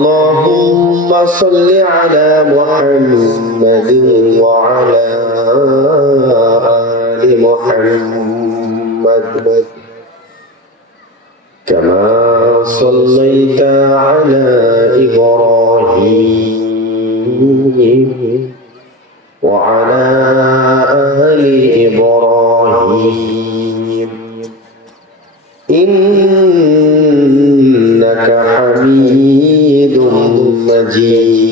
اللهم صل على محمد وعلى آل محمد كما صليت على إبراهيم وعلى آل إبراهيم إنك حميد مجيد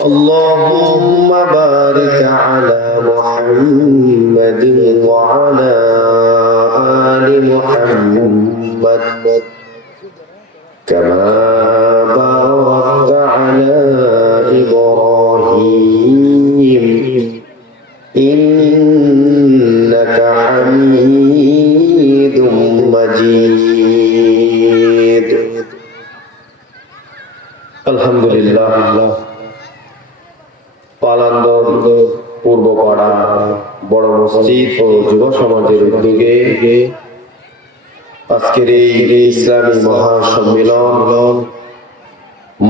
اللهم بارك على محمد وعلى آل محمد كما باركت على إبراهيم إنك حميد مجيد الحمد لله পালান্দর পূর্বপাড়া বড় মসজিদ ও যুব সমাজের উদ্যোগে আজকের এই ইসলামী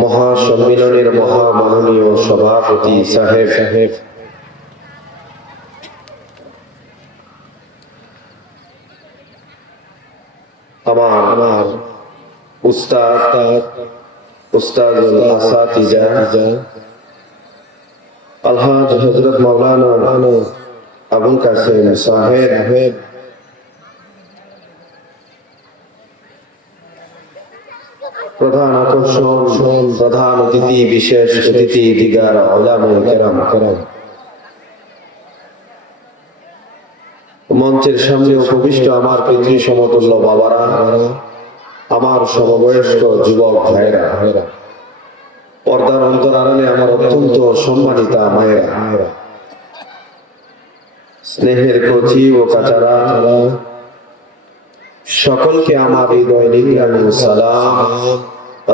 মহাসম্মেলনের মহামাননীয় সভাপতি সাহেব আমার উস্তাদুল আসাতিজা আলহাজ হযরত মাওলানা আবুল কাসেম সাহেব প্রধান আকর্ষণ প্রধান অতিথি বিশেষ অতিথি দিগার উলামায়ে কেরাম মঞ্চের সামনে উপবিষ্ট আমার পিতৃ সমতুল্য বাবারা আমার সমবয়স্ক যুবক ভাইরা পর্দার অন্তর আড়ালে আমার অত্যন্ত সম্মানিতা মায়েরা স্নেহের কচি ও কাচারা সকলকে আমার হৃদয় নিংড়ানো সালাম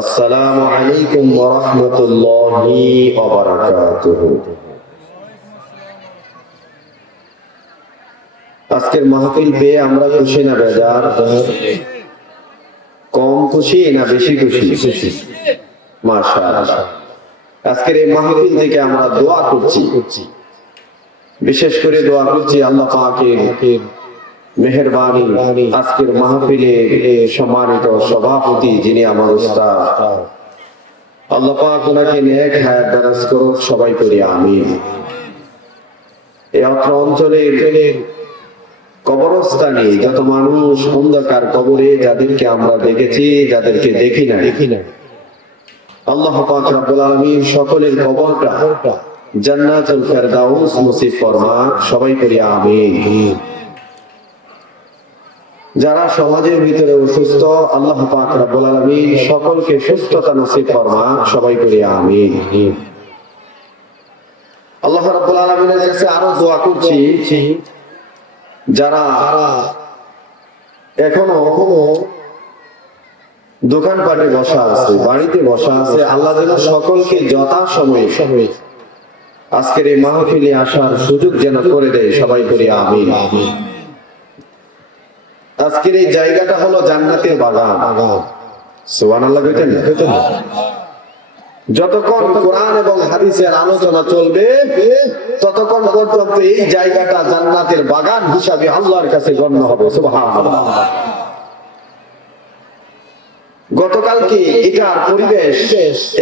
আসসালামু আলাইকুম ওয়া রাহমাতুল্লাহি ওয়া বারাকাতুহু। আজকের মাহফিল পেয়ে আমরা খুশি না বেজার? কম খুশি না বেশি খুশি? মাশাআল্লাহ। আজকের এই মাহফিল থেকে আমরা দোয়া করছি, বিশেষ করে দোয়া করছি আল্লাহ পাকের মেহেরবানি আজকের মাহফিলে সম্মানিত সভাপতি যিনি আমার উস্তাদ, আল্লাহ পাক ওনাকে নেক হায়াত দারাজ করুন, সবাই করি আমিন। এই অত্র অঞ্চলের কবরস্থানে যত মানুষ অন্ধকার কবরে, যাদেরকে আমরা দেখেছি, যাদেরকে দেখি না, আল্লাহ পাক রব্বুল আলামিন সকলের কবরটা জান্নাতুল ফেরদাউস নসিব ফরমান, সবাই করি আমিন। যারা সমাজের ভিতরে অসুস্থ, আল্লাহ পাক রব্বুল আলামিন সকলকে সুস্থতা নসিব ফরমান, সবাই করি আমিন। আল্লাহ রাব্বুল আলামিনের কাছে আরো দোয়া করছি, যারা এখনো দোকানপাটে বসা আছে, বাড়িতে বসা আছে, আল্লাহ যেন সকলকে যথাসময়ে আজকের এই মাহফিলে আসার সুযোগ যেন করে দেয়, সবাই করি আমিন। আজকের এই জায়গাটা হলো জান্নাতের বাগান, সুবহানাল্লাহ কইতেন না? যতক্ষণ কোরআন এবং হাদিসের আলোচনা চলবে ততক্ষণ পর্যন্ত এই জায়গাটা জান্নাতের বাগান হিসাবে আল্লাহর কাছে গণ্য হবে, সুবহানাল্লাহ। গতকালকে এটার পরিবেশ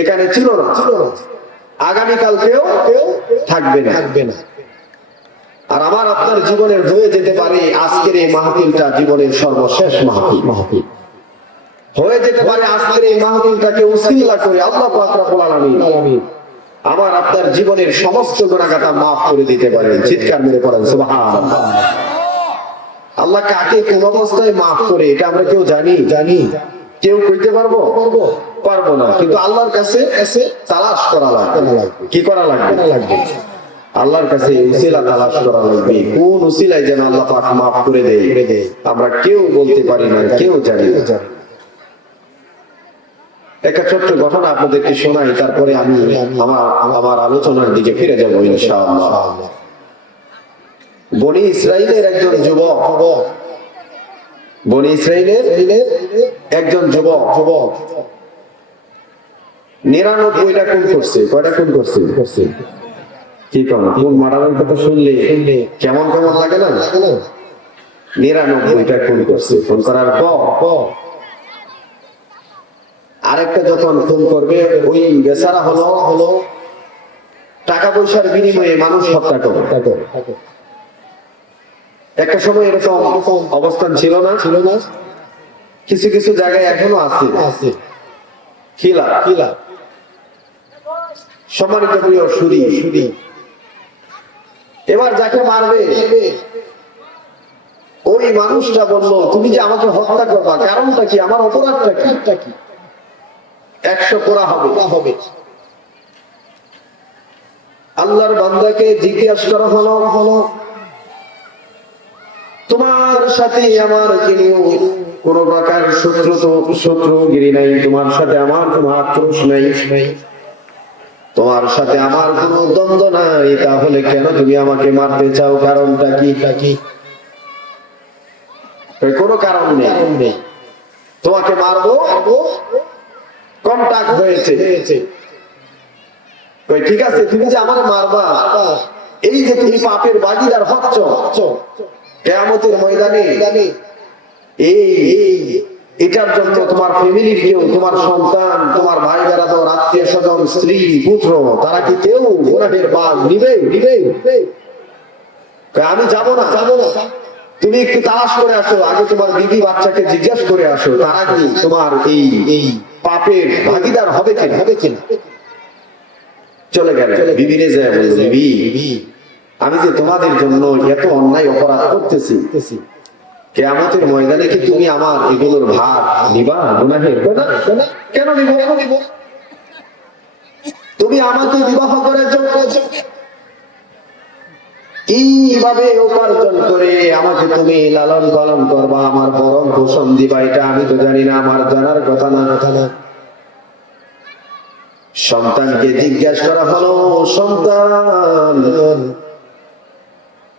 এখানে ছিল না, আগামীকালকেও থাকবে না। আর আমার আপনার জীবনের হয়ে যেতে পারে আজকের এই মাহফিলটা জীবনের সর্বশেষ মাহফিল হয়ে যেতে পারে। আজকের এই মাহফিলটাকে উসিলা করে আল্লাহ পাক রব্বুল আলামিন আমার আপনার জীবনের সমস্ত গুনাহগাতা মাফ করে দিতে পারেন। চিৎকার মেরে পড়েন সুবহানাল্লাহ। আল্লাহ কাকে কোন অবস্থায় মাফ করে এটা আমরা কেউ জানি? কেউ কইতে পারবো না, কিন্তু আল্লাহর কাছে তালাশ করা লাগবে। কি করা লাগবে? আল্লাহর কাছে উসিলা তালাশ করা লাগবে। কোন উসিলায় যেন আল্লাহ পাক মাফ করে দেয় আমরা কেউ বলতে পারি না, কেউ জানি না। একটা ছোট্ট ঘটনা আপনাদেরকে শোনাই, তারপরে আমি আমার আলোচনার দিকে ফিরে যাব ইনশাআল্লাহ। বনি ইসরাইলের একজন যুবক বনি ইসরাইলের একজন যুবক 99টা খুন করছে। কয়টা খুন করছে? কি কম খুন মারানোর কথা শুনলে কেমন কেমন লাগে না? 99টা খুন করছে। খুন করার পর আরেকটা যখন খুন করবে, ওই বেচারা হলো টাকা পয়সার বিনিময়ে মানুষ হত্যা করে। একটা সময় এরকম অবস্থান ছিল না? কিছু কিছু জায়গায় এখনো আছে। খিলা সম্মানিত প্রিয় সুধী, এবার যাকে মারবে ওই মানুষটা বলল, তুমি যে আমাকে হত্যা করবা, কারণটা কি? আমার অপরাধটা কি? 100 কোড়া হবে। আল্লাহর বান্দাকে জিজ্ঞাসা করা হলো, তোমার সাথে আমার কোন প্রকার শত্রুগিরি নাই, তোমার সাথে আমার কোনো আক্রোশ নাই, তোমার সাথে আমার কোনো দ্বন্দ্ব নাই, তাহলে কেন তুমি আমাকে মারতে চাও? কারণটা কি? কোনো কারণ নেই, তোমাকে মারবো, কন্টাক্ট হয়েছে। ঠিক আছে, তুমি যে আমার মারবা, এই যে তুমি পাপের ভাগীদার হচ্ছ, কিয়ামতের ময়দানে এটার জন্য তোমার ফ্যামিলির কেউ, তোমার সন্তান, তোমার ভাই বেড়াদর, আত্মীয় স্বজন, স্ত্রী, পুত্র, তারা কি কেউ গুনাহের ভাগ নিবে? আমি যাবো না। তুমি একটু তালাশ করে আসো, আগে তোমার বিবি বাচ্চাকে জিজ্ঞাসা করে আসো, তারা কি তোমার এই পাপের ভাগীদার হবে কিনা? চলে গেল। বিবিরে যায় বলল, বিবি, আমি যে তোমাদের জন্য এত অন্যায় অপরাধ করতেছি, কিয়ামতের ময়দানে কি তুমি আমার এগুলোর ভাগ নিবা? গুনাহের কেন নিব? তুমি আমাকে বিবাহ করার জন্য কিভাবে উপার্জন করে আমাকে তুমি লালন পালন করবা, আমার ভরণ পোষণ দিবা, এটা আমি তো জানি না, আমার জানার কথা না। সন্তানকে জিজ্ঞাসা করা হলো, সন্তান,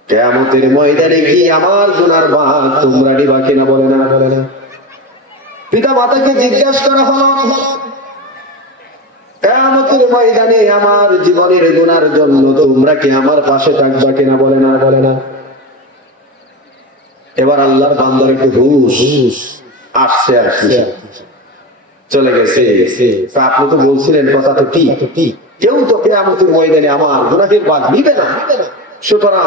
কিয়ামতের ময়দানে কি আমার গুনার ভাগ তোমরা নিবা কিনা? বলে না। পিতা মাতাকে জিজ্ঞাসা করা হলো, কিয়ামতের ময়দানে আমার জীবনের গুনার জন্য তোমরা কি আমার পাশে থাকবা কিনা? বলে না। এবার আল্লাহর বান্দার একটু হুশ আসছে, চলে গেছে। আপনি তো বলছিলেন কথা তো ঠিক, কেউ তো কিয়ামতের ময়দানে আমার গুনাহের ভাগ নিবে না, সুতরাং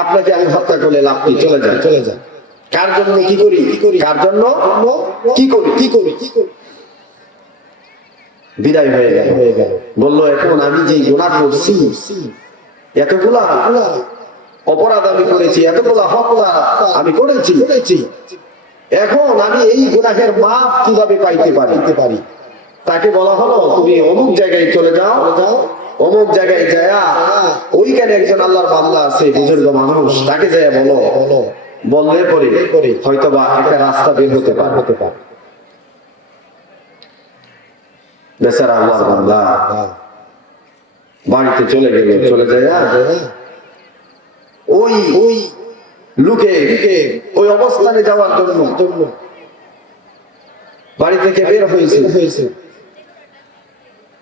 আপনাকে আমি হত্যা করলে লাভ কি? চলে যান। কার জন্য কি করি? কার জন্য কি করি? বিদায় হয়ে গেল। বললো, এখন আমি যে গুনাহ করছি, এতগুলা অপরাধ আমি করেছি, এতগুলা হত্যা আমি করেছি, এখন আমি এই গুনাহের মাপ কিভাবে পাইতে পারি? তাকে বলা হলো, তুমি অমুক জায়গায় চলে যাও, অমুক জায়গায় যায়া ওইখানে একজন আল্লাহর বান্দা আছে, বুজুর্গ মানুষ, তাকে যায়া বললে পরে হয়তো বা একটা রাস্তা বের হতে পারে। বেচারা আল্লাহর বান্দা বাড়িতে চলে যায়া ওই লোকে ওই অবস্থানে যাওয়ার জন্য বাড়ি থেকে বের হয়েছে।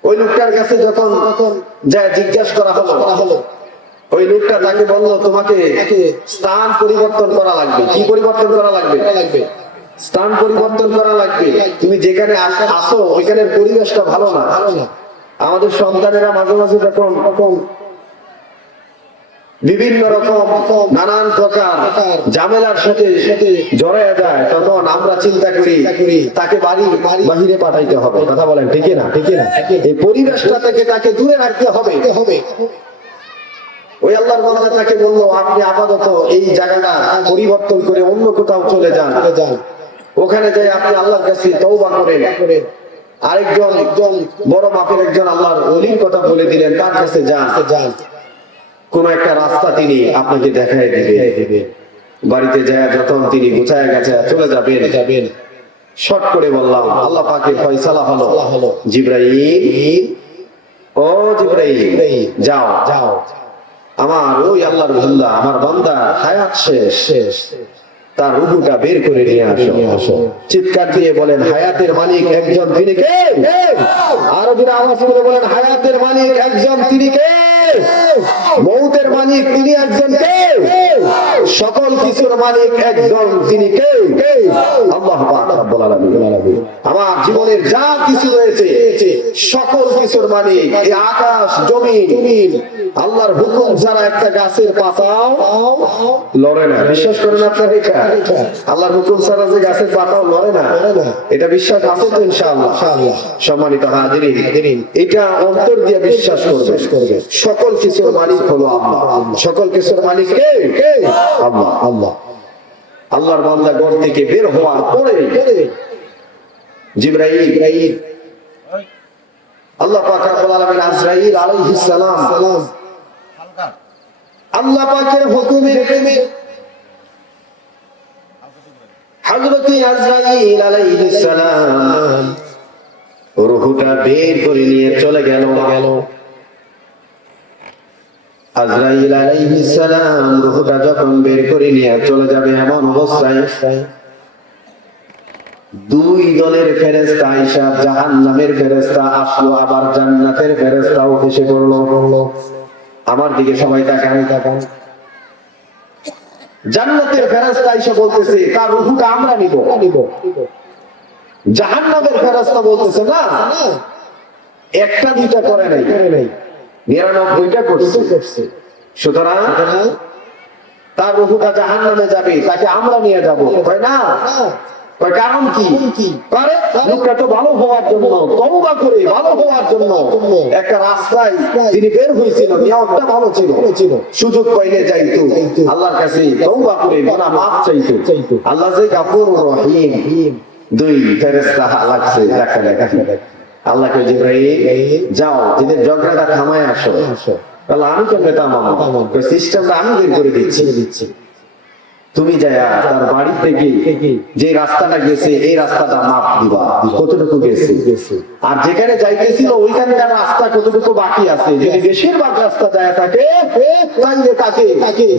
ওই লোকটার কাছে যখন যায় জিজ্ঞাসা করা হলো, ওই লোকটা তাকে বললো, তোমাকে স্থান পরিবর্তন করা লাগবে। কি পরিবর্তন করা লাগবে? স্থান পরিবর্তন করা লাগবে। তুমি যেখানে আসো ওইখানের পরিবেশটা ভালো না। আমাদের সন্তানেরা মাঝে মাঝে যখন বিভিন্ন রকম নানান প্রকার ঝামেলার সাথে জড়ায় যায়, তখন আমরা চিন্তা করি তাকে বাহিরে পাঠাইতে হবে। কথা বলেন ঠিক না? এই পরিবেশটা থেকে তাকে দূরে রাখতে হবে। ওই আল্লাহর বান্দা তাকে বললো, আপনি আপাতত এই জায়গাটা পরিবর্তন করে অন্য কোথাও চলে যান, ওখানে যাই আপনি আল্লাহর কাছে তওবা করেন। আরেকজন বড় মাপের একজন আল্লাহর ওলির কথা বলে দিলেন, তার কাছে যান, কোন একটা রাস্তা তিনি আপনাকে দেখায় দিবে। বাড়িতে যায় যখন তিনি গুছায় গাছায় চলে যাবেন, শর্ট করে বললাম, আল্লাহ পাকের ফয়সালা হলো, জিবরাইল, ও জিবরাইল, যাও, আমার ওই আল্লাহর বান্দা, আমার বান্দা হায়াত শেষ, তার রূহটা বের করে নিয়ে আসো। চিৎকার দিয়ে বলেন হায়াতের মালিক একজন, তিনি কে? আরো দিন আওয়াজ করে বলেন হায়াতের মালিক একজন, তিনি কে? মৌতের মালিক তিনি একজন, কে? সকল কিছুর মালিক একজন, তিনি কে? আল্লাহ পাক রব্বুল আলামিন। আমার জীবনের যা কিছু রয়েছে সকল কিছুর মালিক। এই আকাশ জমিন আল্লাহর হুকুম ছাড়া একটা গাছের পাতাও লড়ে না। বিশ্বাস করেন আপনারা এটা? আল্লাহর হুকুম ছাড়া যে গাছের পাতাও লড়ে না, এটা বিশ্বাস আছে তো ইনশাআল্লাহ? সম্মানিত হাজিরিন, এটা অন্তর দিয়ে বিশ্বাস করবে। সকল কিছুর মালিক হলো আল্লাহ। সকল কিছুর মালিক কে? আল্লাহ। আল্লাহ আল্লাহর বান্দা ঘর থেকে বের হওয়ার পরে জিবরাইল, আল্লাহ পাক রব্বুল আলামিন আজরাইল আলাইহিস সালাম আল্লাহ পাকের হুকুমে হযরত আজরাইল আলাইহিস সালাম রূহটা বের করে নিয়ে চলে গেল। আজরাইল আলাইহিস সালাম রূহটা যখন বের করে নিয়ে চলে যাবে, এমন অবস্থায় দুই দলের ফেরেশতা আয়েশা, জাহান্নামের ফেরেশতা আসলো, আবার জান্নাতের ফেরেশতাও এসে পড়লো। আমার দিকে সবাই তাকান। জান্নাতের ফেরেশতা আয়েশা বলতেছে তার রূহটা আমরা নিব। জাহান্নামের ফেরেশতা বলতেছে না, একটা দুইটা করে নাই, 99টা করছে। সুতরাং তার রূহটা জাহান্নামে যাবে, তাকে আমরা নিয়ে যাব। কয় না, কারণ কি? লোকটা তো ভালো হওয়ার জন্য, তওবা করে ভালো হওয়ার জন্য একটা রাস্তায় তিনি বের হয়েছিল, নিয়তটা ভালো ছিল, সুযোগ পাইলে যাইতো আল্লাহর কাছে তওবা করে গুনাহ মাফ চাইতো। আল্লাহ যে গফুর রহিম। দুই ফেরেশতা লাগছে, দেখা আল্লাহকে জিবরাইল যাও, যেদের ঝগড়াটা থামায় আসো। তাহলে আমি কেমনে থামাবো? সিস্টেমটা আমি বের করে দিচ্ছি। তুমি যায়া তার বাড়ি থেকে যে রাস্তাটা গেছে এই রাস্তাটা মাপ দিবা, কতটুকু গেছে, আর যেখানে যাইতেছিল ওইখানকার রাস্তা কতটুকু বাকি আছে। যদি বেশিরভাগ রাস্তা যায় থাকে তাইলে তাকে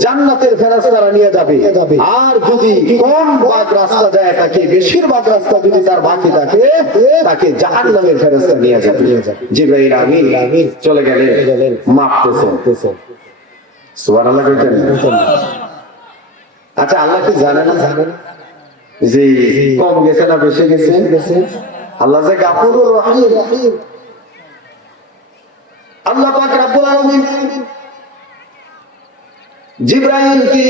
জান্নাতের ফেরেশতারা নিয়ে যাবে, আর যদি কম ভাগ রাস্তা যায় থাকে, বেশিরভাগ রাস্তা যদি তার বাকি থাকে, তাকে জাহান্নামের ফেরেশতা নিয়ে যাবে। জিবরাইল আমিন চলে গেলেন মাপতেছেন। সুবহানাল্লাহ কইতেন। আচ্ছা, আল্লাহ কি জানে না যে কম গেছে না বেশি গেছে? আল্লাহ যে গফুরুর রহিম। আল্লাহ পাক রব্বুল আলামিন জিবরাইলকে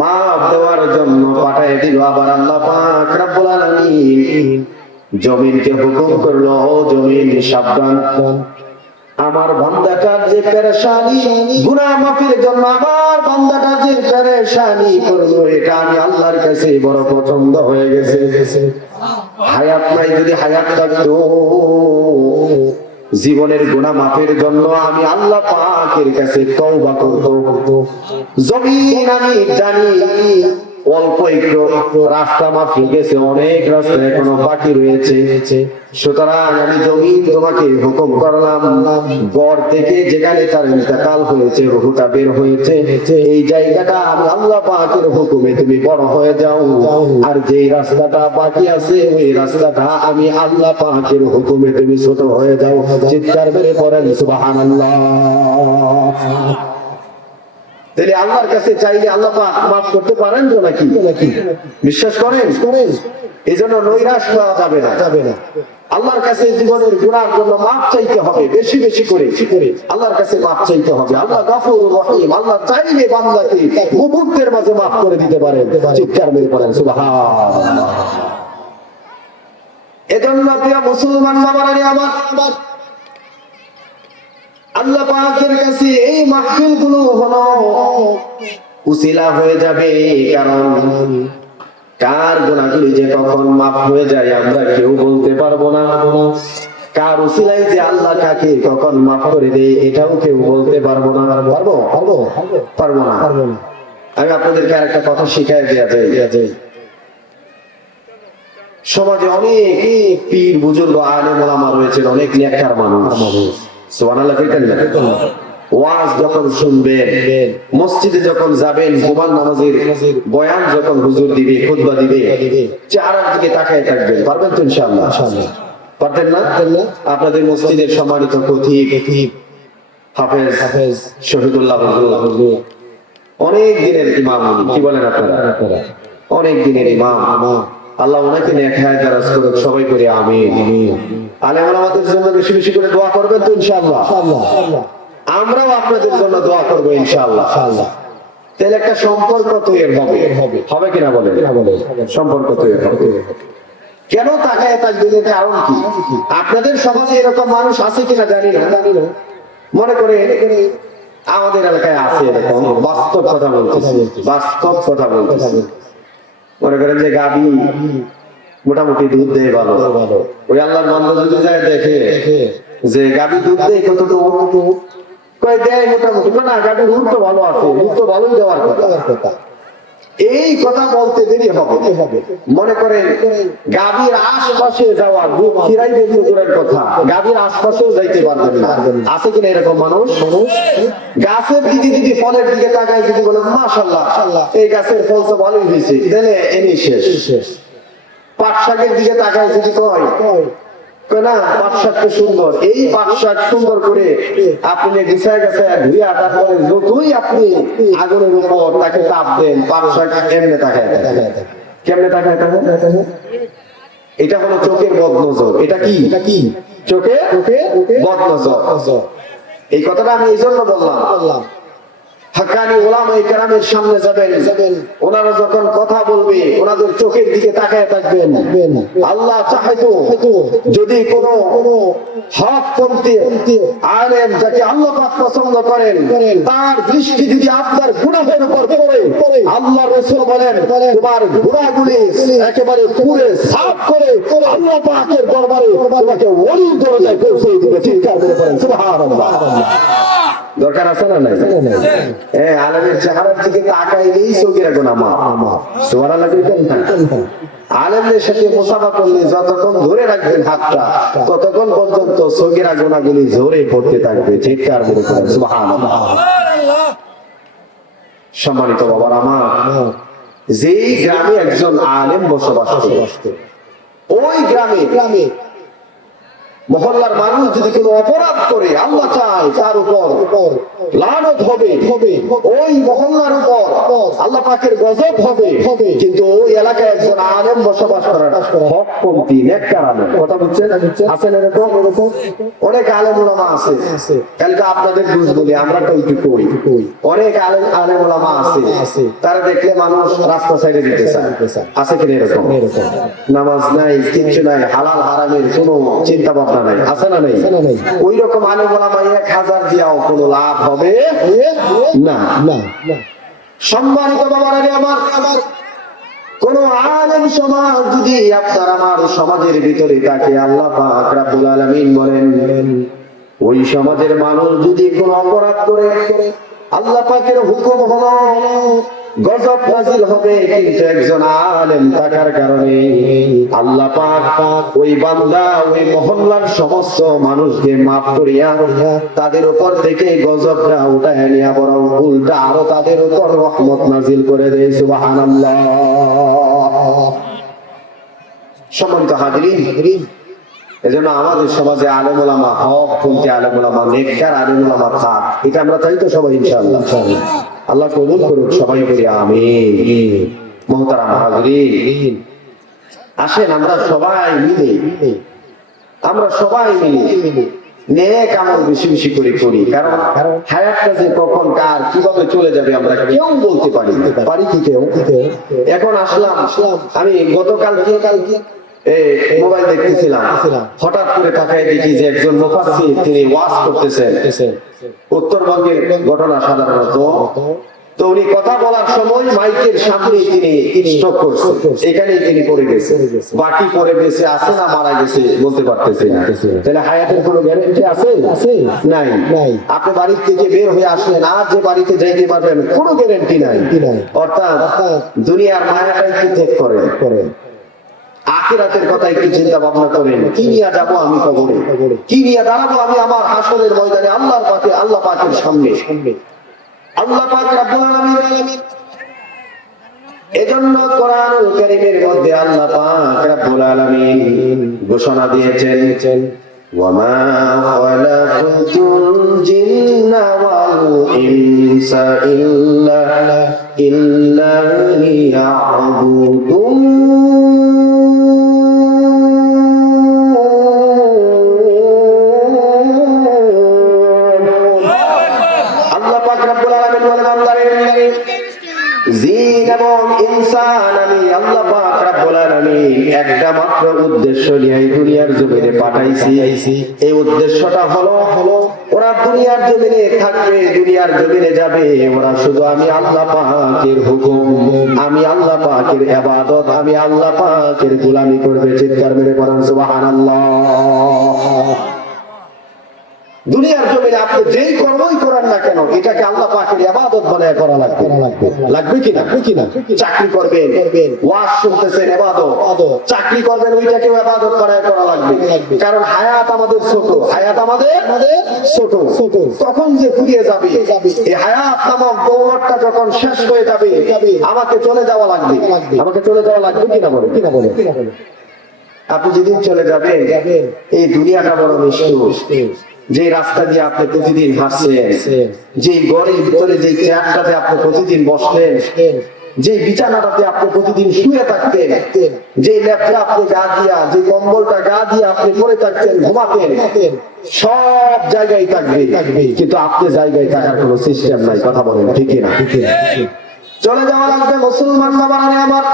মাপ দেওয়ার জন্য পাঠায় দিল। আবার আল্লাহ পাক রব্বুল আলামিন জমিনকে হুকুম করলো, জমিন সাবধান, আমার বান্দাটার যে পেরেশানি, গুনাহ মাফের জন্য আমার বান্দাটা যে পেরেশানি করলো, এটা আমি আল্লাহর কাছে বড় পছন্দ হয়ে গেছে। হায়াত নাই, যদি হায়াত থাকতো জীবনের গুনাহ মাফের জন্য আমি আল্লাহ পাকের কাছে তওবা করব। জমিন আমি জানি অল্প একটু রাস্তা মাফ গেছে, অনেক রাস্তা এখনো বাকি রয়েছে। সুতরাং আমি জমিন তোমাকে হুকুম করলাম, গড় থেকে যেখানে তার ইন্তেকাল হয়েছে, রূহটা বের হয়েছে, এই জায়গাটা আমি আল্লাহ পাকের হুকুমে তুমি বড় হয়ে যাও, আর যেই রাস্তাটা বাকি আছে ওই রাস্তাটা আমি আল্লাহ পাকের হুকুমে তুমি ছোট হয়ে যাও। চিৎকার করে পড়েন সুবহানাল্লাহ। তাহলে আল্লাহর কাছে চাইলে আল্লাহ পাক মাফ করতে পারেন তো নাকি? বিশ্বাস করেন? এই জন্য নৈরাশ করা যাবে না। আল্লাহর কাছে জীবনের গুনার জন্য মাফ চাইতে হবে, বেশি বেশি করে আল্লাহর কাছে মাফ চাইতে হবে। আল্লাহ গফুর রহিম, আল্লাহ চাইলে বান্দাকে মুহূর্তের মাঝে মাফ করে দিতে পারেন। চিৎকার মেরে পড়েন সুবহানাল্লাহ। এজন্য প্রিয় মুসলমান বাবারা আমার, আল্লাহ পাকের কাছে এই মাহফিলগুলো হলো উসিলা হয়ে যাবে। কারণ কার গুনাহগুলি যে কখন মাফ হয়ে যায় আমরা কেউ বলতে পারবো না। কার উসিলায় যে আল্লাহ কাকে কখন মাফ করে দেয় এটাও কেউ বলতে পারবো না। পারবো না। আমি আপনাদেরকে আরেকটা কথা শিখাই দেয়া যায়। সমাজে অনেক পীর বুজুর্গ আলেম ওলামা রয়েছেন, অনেক নেককার মানুষ। সুবহানাল্লাহ কইতেন না? ওয়াজ যখন শুনবেন, মসজিদে যখন যাবেন, জুমার নামাজের বয়ান যখন হুজুর দিবে, খুতবা দিবে, চেহারার দিকে তাকায় থাকবেন। পারবেন তো ইনশাআল্লাহ? পারতেন না? আপনাদের মসজিদের সম্মানিত খতিব হাফেজ শহীদুল্লাহ হুজুর অনেক দিনের ইমাম, কি বলেন আপনারা? অনেক দিনের ইমাম। আল্লাহ ওনাকে নেক হায়াত দারাজ করুক, সবাই করে আমিন। আলেম ওলামাদের জন্য বেশি বেশি করে দোয়া করবেন তো ইনশাআল্লাহ? আমরাও আপনাদের জন্য দোয়া করবো ইনশাআল্লাহ। তাহলে একটা সম্পর্ক তৈরি হবে, হবে কিনা বলেন? সম্পর্ক তৈরি হবে। কেন তাকায় থাকবেন, এটা কারণ কি? আপনাদের সমাজে এরকম মানুষ আছে কিনা জানি না, মনে করে আমাদের এলাকায় আছে এরকম। বাস্তব কথা বলতেছি, বাস্তব কথা বলতেছি। মনে করেন যে গাবি মোটামুটি দুধ দেয় ভালো, ওই আল্লাহর বান্দা যদি যায় দেখে যে গাবি দুধ দেয় কতটুকু, কয় দেয় মোটামুটি, না গাবি দুধ তো ভালো আছে, দুধ তো ভালোই দেওয়ার কথা। এই কথা বলতে দেরি হবে। মনে করেন গাভীর আশপাশে যাওয়া, দুধ খিরাইবে দূরের কথা, গাভীর আশপাশেও যাইতে পারবেন না। আছে কিনা এরকম মানুষ? গাছের দিকে যদি, ফলের দিকে তাকায় যদি বলেন মাশাআল্লাহ এই গাছের ফল তো ভালোই হয়েছে, তাহলে এনি শেষ। পাট শাকের দিকে তাকায় যদি কয় না পাট শাক তো সুন্দর, এই পাট শাক সুন্দর করে আপনি গুছায় গুছায় ধুইয়া তারপরে যতই আপনি আগুনের উপর তাকে তাপ দেন, পাট শাক এমনি তাকায়। কেমনে তাকায়? এটা হলো চোখের বদনজর। এটা কি? চোখে বদনজর। এই কথাটা আমি এই জন্য বললাম, হাক্কানি উলামায়ে কেরামের সামনে যাবেন, ওনারা যখন কথা বলবে ওনাদের চোখের দিকে তাকায় থাকবেন। আল্লাহ চাইতো যদি কোনো হকপন্থী আলেম যাকে আল্লাহ পাক পছন্দ করেন, তার দৃষ্টি যদি আপনার গুনাহের উপর পড়ে, আল্লাহ রাসূল বলেন তোমার গুনাহগুলি একেবারে পুরো সাফ করে আল্লাহ পাকের দরবারে তোমাকে ওলির দরজায় পৌঁছে দিবে। চিৎকার করে বলেন সুবহানাল্লাহ। দরকার আছে না নাই? আলেমের চেহারার দিকে তাকাইলেই চোখের গুনাহ মাফ। সুবহানাল্লাহ। আলেমদের সাথে মুসাফা করলে যতক্ষণ ধরে রাখবেন হাতটা, ততক্ষণ পর্যন্ত চোখের গুনাহগুলি ঝরে পড়তে থাকবে। চিৎকার করে বলেন সুবহানাল্লাহ। সম্মানিত বাবার আমার, যেই গ্রামে একজন আলেম বসবাস করে, ওই গ্রামে মহল্লার মানুষ যদি কোনো অপরাধ করে, আল্লাহ চায় তার উপর লানত হবে, ওই মহল্লার উপর আল্লাহ পাকের গজব হবে। কিন্তু ওই এলাকায় একজন আলেম বসবাস করার হকপন্থী নেককার আলেম, কথা বুঝছেন? আছেন এরকম অনেক আলেম ওলামা আছে। কালকে আপনাদের বুঝ বলি, আমরা তো এইটুকু কই, অনেক আলেম ওলামা আছে, তারা দেখলে মানুষ রাস্তা সাইডে দিতে চায়। আছে কিনা এরকম? নামাজ নাই, কিচ্ছু নাই, হালাল হারামের কোনো চিন্তা ভাবনা নাই, আছে না নাই? ওই রকম আলেম ওলামা 1000 দিয়াও কোনো লাভ হবে না। সম্মানিত বাবারা আমার, কোন আলেম সমাজ যদি আপনার আমার সমাজের ভিতরে থাকে, আল্লাহ পাক রব্বুল আলামিন বলেন ওই সমাজের মানুষ যদি কোনো অপরাধ করে, আল্লাহ পাকের হুকুম হলো গজব নাযিল হবে। কিন্তু একজন আলেম থাকার কারণে আল্লাহ পাক ওই বান্দা, ওই মহল্লার সমস্ত মানুষকে মাফ করিয়া তাদের উপর থেকে গজবটা উঠায় নিয়ে বরং উল্টা আরো তাদের উপর রহমত নাযিল করে দেয়। সুবহানাল্লাহ। সম্মানিত হাজিরিন, এজন্য আমাদের সমাজে আলেম ওলামা, হকপন্থী আলেম ওলামা, নেককার আলেম ওলামা থাক, এটা আমরা চাই তো সবাই ইনশাআল্লাহ। আল্লাহ কবুল করুক, সবাই বলি আমিন। মুহতারাম হাজিরিন, আসেন আমরা সবাই মিলে নেক আমল বেশি বেশি করে করি। কারণ হায়াতটা যে কখন কার কিভাবে চলে যাবে আমরা কেউ বলতে পারি কি কেউ? এখন আসলাম আমি গতকালকে মোবাইল দেখতেছিলাম, হঠাৎ করে তাকায় দেখি যে একজন মুফাসসির তিনি ওয়াজ করতেছেন। উত্তরবঙ্গের ঘটনা সাধারণত, তো উনি কথা বলার সময় মাইকের সামনে তিনি স্ট্রোক করছেন, এখানেই তিনি পড়ে গেছে। বাকি পড়ে গেছে আছে না মারা গেছে বলতে পারতেছি না। তাহলে হায়াতের কোনো গ্যারান্টি আছে? নাই। আপনি বাড়ি থেকে বের হয়ে আসলেন, আর যে বাড়িতে যাইতে পারবেন কোনো গ্যারান্টি নাই। অর্থাৎ দুনিয়ার মায়াটাই কি ত্যাগ করে। আখিরাতের কথা একটু চিন্তা ভাবনা করেন। কি নিয়ে যাবো আমি কবরে, কি নিয়ে দাঁড়াবো আমি আমার হাসরের ময়দানে আল্লাহ পাকের সামনে। আল্লাহ পাক রব্বুল আলামিন এজন্য কোরআনুল কারীমের মধ্যে আল্লাহ পাক রব্বুল আলামিন ঘোষণা দিয়েছেন, ওয়ামা খালাকাতুল জিন্না ওয়াল ইনসা ইল্লা লিয়াবুদুন। আল্লাহ পাক রব্বুল আলামিন বলেন, বান্দারে জিন এবং ইনসান আমি আল্লাহ পাক রব্বুল আলামিন একটা মাত্র উদ্দেশ্য নিয়ে এই দুনিয়ার জমিনে পাঠাইছি। এই উদ্দেশ্যটা হলো ওরা দুনিয়ার জমিনে থাকবে, দুনিয়ার জমিনে যাবে, ওরা শুধু আমি আল্লাহ পাকের হুকুম, আমি আল্লাহ পাকের ইবাদত, আমি আল্লাহ পাকের গোলামি করবে। চিৎকার মেরে বলেন সুবহানাল্লাহ। দুনিয়ার জমিনে আপনি যেই কর্মই করেন না কেন এটাকে আল্লাহ পাকের ইবাদত বানায় করা লাগবে কিনা? চাকরি করবেন, ওয়াজ শুনতেছেন ইবাদত, চাকরি করবেন ওইটাকে ইবাদত বানায় করা লাগবে। কারণ হায়াত আমাদের ছোট, তখন যে ফুরিয়ে যাবে, এই হায়াত নামক দৌলতটা যখন শেষ হয়ে যাবে আমাকে চলে যাওয়া লাগবে কিনা বলে। আপনি যেদিন চলে যাবেন এই দুনিয়াটা বড় মিষ্টি। যে রাস্তা দিয়ে আপনি প্রতিদিন হাঁটছেন, যে ঘরের ভিতরে যে চেয়ারটাতে আপনি প্রতিদিন বসলেন, যে বিছানাটাতে আপনি প্রতিদিন শুয়ে থাকতেন, যে ল্যাপটা আপনি গা দিয়া, যে কম্বলটা গা দিয়ে আপনি পরে থাকতেন, ঘুমাতেন, সব জায়গায় থাকবে, কিন্তু আপনি জায়গায় থাকার কোনো সিস্টেম নাই। কথা বলেন ঠিক না? চলে যাওয়া লাগবে। মুসলমান বাবারা আমার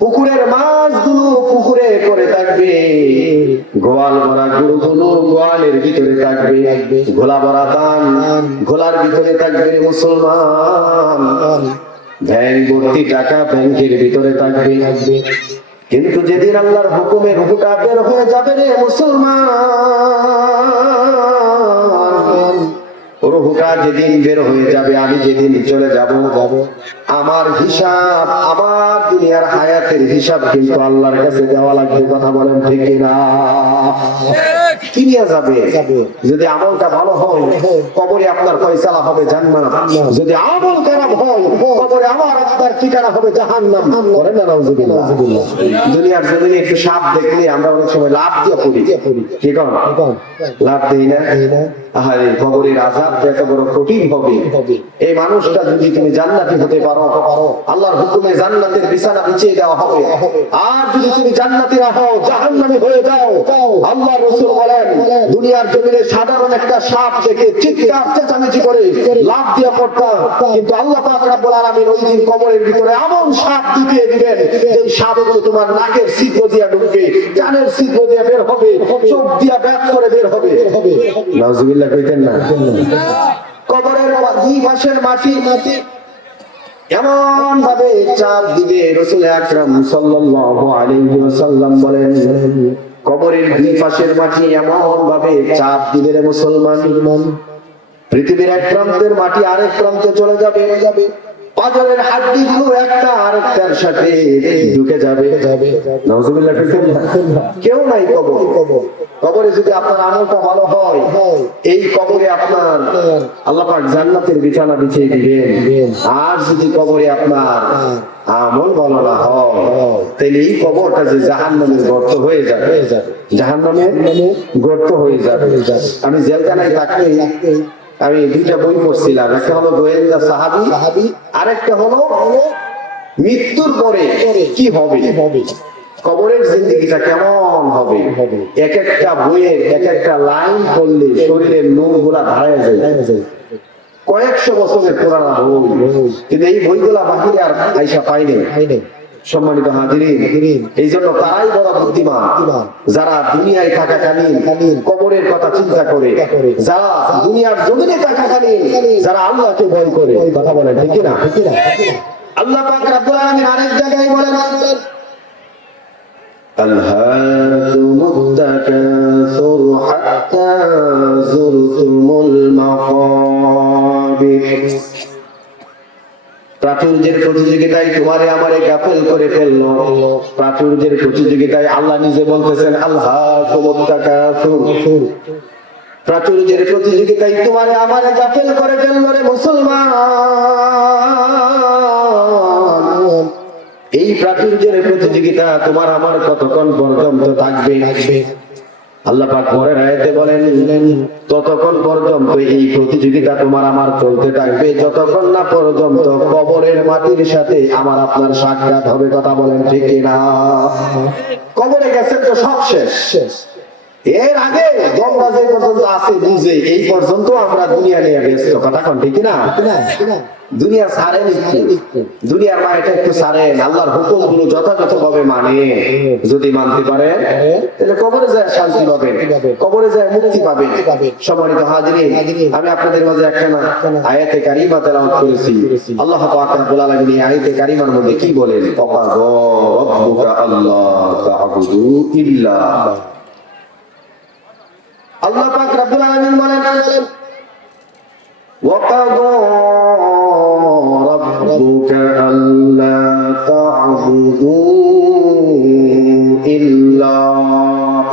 পুকুরের মাছগুলো পুকুরে করে থাকবে, গোয়াল ভরা গরুগুলো গোয়ালের ভিতরে থাকবে, ঘোলা ভরা ধান ঘোলার ভিতরে থাকবে। মুসলমান ব্যাংক ভর্তি টাকা ব্যাংকের ভিতরে থাকবে, কিন্তু যেদিন আল্লাহর হুকুমে রুহুটা বের হয়ে যাবে রে মুসলমান, রুহুটা যেদিন বের হয়ে যাবে, আমি যেদিন চলে যাব, আমার হিসাব, আমার দুনিয়ার হায়াতের হিসাব কিন্তু আল্লাহর কাছে দেওয়া লাগবে। কথা বলেন ঠিক না? কি নিয়ে যাবে? যদি আমলটা ভালো হয় কবরে আপনার ফয়সালা হবে জান্নাত, যদি আমল খারাপ হয় কবরে আমার আপনার ঠিকানা হবে জাহান্নাম। বলেন না নাউজুবিল্লাহ। দুনিয়ার জমিনে একটু সাপ দেখলে আমরা অনেক সময় লাভ দিয়ে পড়ি, কি কন? লাভ দেই না? আরে কবরের আযাব এত বড় কঠিন হবে, এই মানুষটা যদি তুমি জান্নাতি হতে পারো, আল্লাহর হুকুমে জান্নাতের বিছানা বিছিয়ে দেওয়া হবে। আর যদি তুমি জান্নাতি না হও, জাহান্নামী হয়ে যাও। আল্লাহর রাসূল বলেন, দুনিয়ার জমিনে সাধারণ একটা সাপ দেখে চিৎকার চেঁচামেচি করে লাফ দিয়ে পড়তাম, কিন্তু আল্লাহ পাক রব্বুল আলামিন ওই দিন কবরের ভিতরে এমন সাপ ঢুকিয়ে দিবেন, যে সাপগুলো তোমার নাকের ছিদ্র দিয়ে ঢুকবে, কানের ছিদ্র দিয়ে বের হবে, চোখ দিয়ে ব্যাক করে বের হবে। নাউজুবিল্লাহ কইতেন না? কবরের দুই পাশের মাটি এমন ভাবে চাপ দিবে, রাসূল আকরাম সাল্লাল্লাহু আলাইহি ওয়াসাল্লাম বলেন, কবরের দুই পাশের মাটি এমন ভাবে চাপ দিবে রে মুসলমান, পৃথিবীর এক প্রান্তের মাটি আরেক প্রান্তে চলে যাবে, পাজরের হাড্ডিগুলো একটা আরেকটার সাথে ঢুকে যাবে। নাউজুবিল্লাহ। কেউ নাই কবরে যদি আপনার আমলটা ভালো হয়, এই কবরে আপনার আল্লাহ পাক জান্নাতের বিছানা বিছিয়ে দিবেন। আর যদি কবরে আপনার আমল ভালো না হয়, তাহলে এই কবরটা যে জাহান্নামের গর্ত হয়ে যাবে, জাহান্নামের গর্ত হয়ে যাবে। আমি জেলখানায় থাকতে আমি দুইটা বই পড়ছিলাম, একটা হলো গোয়েন্দা সাহাবী, আরেকটা হলো মৃত্যুর পরে কি হবে, কবরের জিন্দেগিটা কেমন হবে। এক একটা বইয়ের এক একটা লাইন পড়লে শরীরের লোম গুলা দাঁড়ায় যায়, কয়েকশো বছরের পুরানা বই, কিন্তু এই বইগুলা বাহিরে আর আইসা পাইনি। সম্মানিত হাজিরিন, এই জন্য তারাই বড় বুদ্ধিমান যারা দুনিয়ায় থাকাকালীন কবরের কথা চিন্তা করে, যারা দুনিয়ার জমিনে থাকাকালীন যারা আল্লাহকে ভয় করে। কথা বলেন ঠিক না? আল্লাহ পাক রব্বুল আলামিন আরেক জায়গায় বলেন, আলহাকুমুত তাকাসুর হাত্তা যুরতুমুল মাকাবির। প্রাচুর্যের প্রতিযোগিতায় তোমারে আমারে গাফেল করে ফেললো। প্রাচুর্যের প্রতিযোগিতায় আল্লাহ নিজে বলতেছেন আল্লাহ প্রাচুর্যের প্রতিযোগিতায় তোমারে আমারে গাফেল করে ফেললো রে মুসলমান। এই প্রাচুর্যের প্রতিযোগিতা তোমার আমার কতক্ষণ পর্যন্ত থাকবে? আল্লাহ পাক পরের আয়াতে বলেন ততক্ষণ পর্যন্ত এই প্রতিযোগিতা তোমার আমার চলতে থাকবে যতক্ষণ না পর্যন্ত কবরের মাটির সাথে আমার আপনার সাক্ষাৎ হবে। কথা বলেন ঠিক না? কবরে গেছেন তো সব শেষ। এর আগে তোমরা যে পর্যন্ত আছে বুঝে এই পর্যন্ত আমরা দুনিয়া নিয়ে ব্যস্ত। কথা কোন ঠিক না? দুনিয়া ছাড়েন একটু, দুনিয়ার মায়াটা একটু ছাড়েন, আল্লাহর হুকুম গুলো যথাযথ ভাবে মানে যদি মানতে পারেন তাহলে কবরে যায় শান্তি পাবেন, কবরে যায় মুক্তি পাবেন। সম্মানিত হাজিরিন, আমি আপনাদের মাঝে একখানা আয়াতে কারিমা তেলাওয়াত করেছি। আল্লাহ পাক রব্বুল আলামিন এই আয়াতে কারিমার মধ্যে কি বলেন? ওয়াকাদা রাব্বুকা আল্লা তা'বুদু ইল্লা। আল্লাহ পাক রব্বুল আলামিন বলেন ওয়াকাদা ربك ألا تعبدوا إلا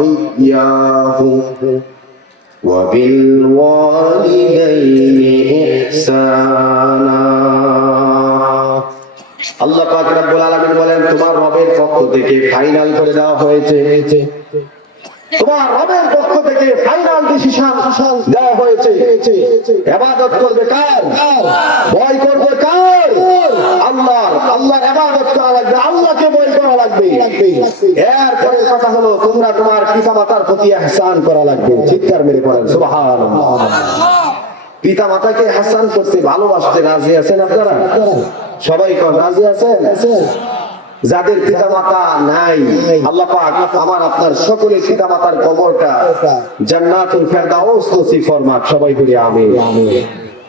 إياه وبالوالدين إحسانا। আল্লাহ পাক রব্বুল আলামিন বলেন তোমার রবের পক্ষ থেকে ফাইনাল করে দেওয়া হয়েছে, তোমার রবের পক্ষ থেকে ফাইনাল ডিসিশন দেওয়া হয়েছে। ইবাদত করবে কার? ভয় করবে কার? আল্লাহর। আল্লাহর ইবাদত করা লাগবে, আল্লাহকে ভয় করা লাগবে। এরপরের কথা হলো তোমরা তোমার পিতামাতার প্রতি ইহসান করা লাগবে। চিৎকার মেরে পড়েন সুবহানাল্লাহ। পিতামাতাকে ইহসান করতে ভালোবাসতে রাজি আছেন আপনারা? সবাই কোন রাজি আছেন? যাদের পিতামাতা নাই আল্লাহ পাক আমার আপনার সকলের পিতামাতার কবরটা জান্নাতুল ফেরদাউস নসিব ফরমাক। সবাই বলি আমিন।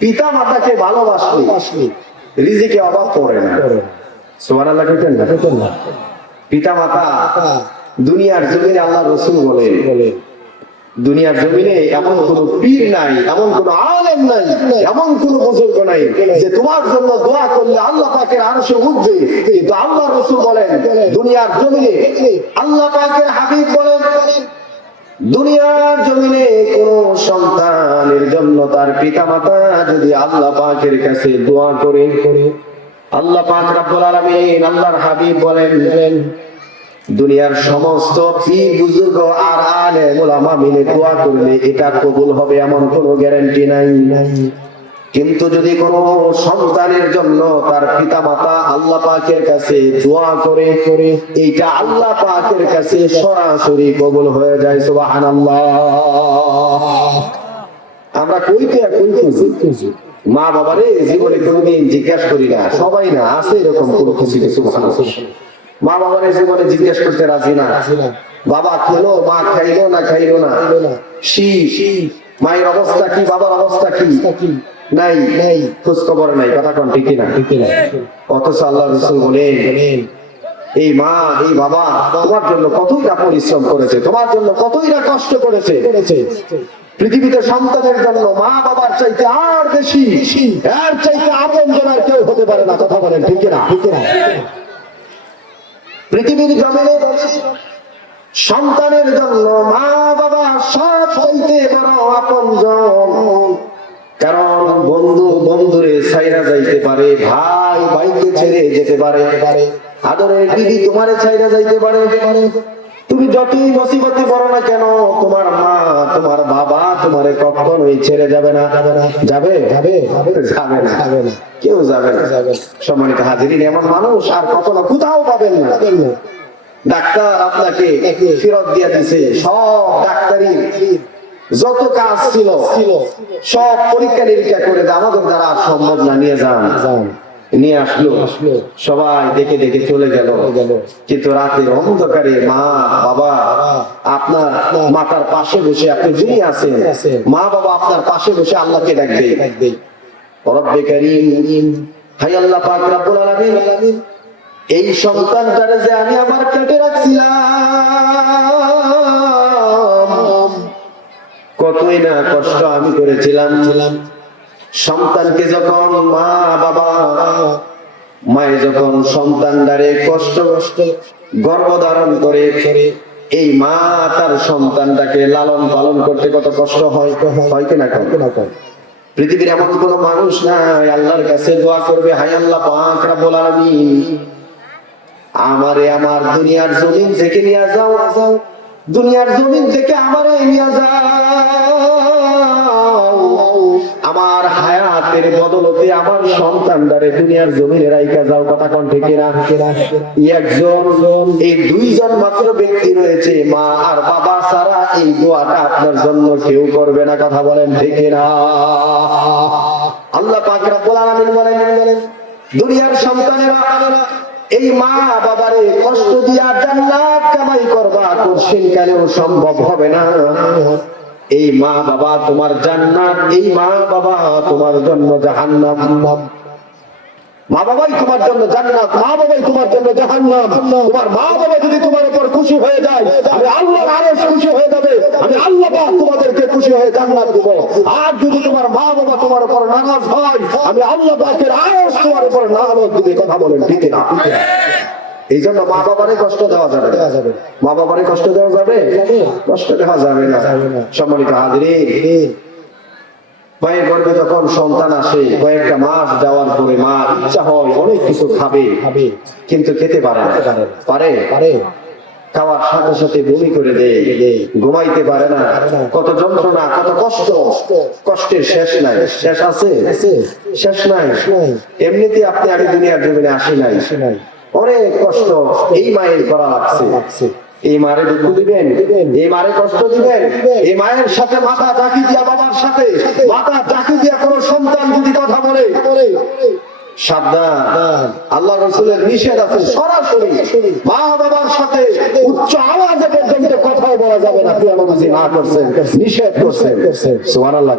পিতামাতাকে ভালোবাসলে রিজিকে অভাব পড়ে না। সুবহানাল্লাহ কইতেন না? পিতামাতা দুনিয়ার জমিনে আল্লাহর রাসূল বলেন দুনিয়ার জমিনে এমন কোন পীর নাই, এমন কোন আলেম নাই, এমন কোন বুজুর্গ নাই যে তোমার জন্য দোয়া করলে আল্লাহ পাকের আরশে উঠবে। কিন্তু আল্লাহর রাসূল বলেন দুনিয়ার জমিনে আল্লাহ পাকের হাবিব বলেন দুনিয়ার জমিনে কোন সন্তানের জন্য তার পিতামাতা যদি আল্লাহ পাকের কাছে দোয়া করে, আল্লাহ পাক রব্বুল আলামিন আল্লাহর হাবিব বলেন দুনিয়ার সমস্ত পীর বুজুর্গ আর আলেম উলামা মিলে দোয়া করলে এটা কবুল হবে এমন কোনো গ্যারান্টি নাই। কিন্তু যদি কোনো সন্তানের জন্য তার পিতামাতা আল্লাহ পাকের কাছে দোয়া করে এইটা আল্লাহ পাকের কাছে সরাসরি কবুল হয়ে যায়। সুবহানাল্লাহ। আমরা কইতে মা বাবারে জীবনে কোনোদিন জিজ্ঞাসা করি না, সবাই না, আছে এরকম কোনো কিছু কিছু। মা বাবার জীবনে জিজ্ঞেস করতে রাজি না, বাবা খেলো, মা খাইলো না খাইলো না, মায়ের অবস্থা কি, বাবার অবস্থা কি নাই খোঁজ খবর নাই। কথা কোন ঠিক না? অথচ আল্লাহ রাসূল বলেন এই মা এই বাবা তোমার জন্য কতই না পরিশ্রম করেছে, তোমার জন্য কতই না কষ্ট করেছে। পৃথিবীতে সন্তানের জন্য মা বাবার চাইতে আর বেশি, এর চাইতে আপনজন আর কেউ হতে পারে না। কথা বলেন ঠিক না? পৃথিবীর জমিনে সন্তানের জন্য মা বাবা সব চাইতে বড় আপনজন। কারণ বন্ধু বন্ধুরে ছাইরা যাইতে পারে, ভাই ভাইকে ছেড়ে যেতে পারে, আদরের বিবি তোমারে ছাইরা যাইতে পারে। তুমি যতই মুসিবতে পড়ো না কেন তোমার মা তোমার বাবা তোমারে কখনোই ছেড়ে যাবে না। যাবে? যাবে না, কেউ যাবে না। সম্মানিত হাজিরিন, এমন মানুষ আর কখনো কোথাও পাবেন না। ডাক্তার আপনাকে ফেরত দিয়ে দিছে, সব ডাক্তারি যত কাজ ছিল সব পরীক্ষা নিরীক্ষা করে আমাদের দ্বারা আর সম্ভব না, নিয়ে যান, নিয়ে আসলো, সবাই দেখে দেখে চলে গেল। কিন্তু রাতের অন্ধকারে মা বাবা আপনার মাথার পাশে বসে, আপনি যিনি আছেন মা বাবা আপনার পাশে বসে আল্লাহকে ডাকবে, রব্বে কারীম, হায় আল্লাহ পাক রব্বুল আলামিন, এই সন্তানটারে যে আমি আমার পেটে রাখছিলাম, কতই না কষ্ট আমি করেছিলাম। সন্তানকে যখন মা বাবা মায়ে যখন সন্তানদারে কষ্ট গর্ভধারণ করে, এই মা তার সন্তানটাকে লালন পালন করতে কত কষ্ট হয়, হয় কিনা? পৃথিবীর এমন কোন মানুষ নাই আল্লাহর কাছে দোয়া করবে, হায় আল্লাহ পাক রব্বুল আলামিন আমারে আমার দুনিয়ার জমিন থেকে নিয়ে যাও, দুনিয়ার জমিন থেকে আমারে নিয়ে যাও, আমার হায়াতের বদলতে আমার সন্তানদারে দুনিয়ার জমিনে রাইখা যাও। কথা কোন ঠিক না? একজন, এই দুইজন মাত্র ব্যক্তি রয়েছে, মা আর বাবা ছাড়া এই দোয়াটা আপনার জন্য কেউ করবে না। কথা বলেন ঠিক না? আল্লাহ পাক রব্বুল আলামিন বলেন, দুনিয়ার সন্তানেরা এই মা বাবারে কষ্ট দিয়া জান্নাত কামাই করবা, কোনদিন কালেও সম্ভব হবে না। এই মা বাবা তোমার জান্নাত, এই মা বাবা তোমার জন্য জাহান্নাম। মা বাবাই তোমার জন্য জান্নাত, মা বাবাই তোমার জন্য জাহান্নাম। তোমার মা বাবা যদি তোমার উপর খুশি হয়ে যায়, আমি আল্লাহর আরশ খুশি হয়ে যাবে, আমি আল্লাহ পাক তোমাদেরকে খুশি হয়ে জান্নাত দেব। আর যদি তোমার মা বাবা তোমার উপর নারাজ হয়, আমি আল্লাহ পাকের আরশ তোমার উপর নারাজ দিবে। কথা বলেন ঠিক না? এই জন্য মা বাবারে কষ্ট দেওয়া যাবে না, মা বাবারে কষ্ট দেওয়া যাবে, কষ্ট দেওয়া যাবে না। সম্মানিত হাজিরিন, মায়ের গর্ভে যখন সন্তান আসে, কয়েকটা মাস যাওয়ার পরে মা ইচ্ছা হয় অনেক কিছু খাবে, কিন্তু খেতে পারে না। পারে খাওয়ার সাথে সাথে বমি করে দেয়, ঘুমাইতে পারে না। কত যন্ত্রণা, কত কষ্ট, কষ্টের শেষ নাই। শেষ আছে? শেষ নাই। এমনিতে আপনি আমি দুনিয়ার জীবনে আসি নাই, অনেক কষ্ট এই মায়ের করা লাগছে। এই মারে দুঃখ দিবেন, এই মারে কষ্ট দিবেন, এই মায়ের সাথে মাথা চাকি দিয়া, বাবার সাথে মাথা চাকি দিয়া কোন সন্তান যদি কথা বলে, সাবধান, আল্লাহ রাসূলের নিষেধ আছে সরাসরি মা বাবার সাথে উচ্চ আওয়াজে পর্যন্ত কথা বলা যাবে না। নবী না করছেন, নিষেধ করছেন। সুবহানাল্লাহ।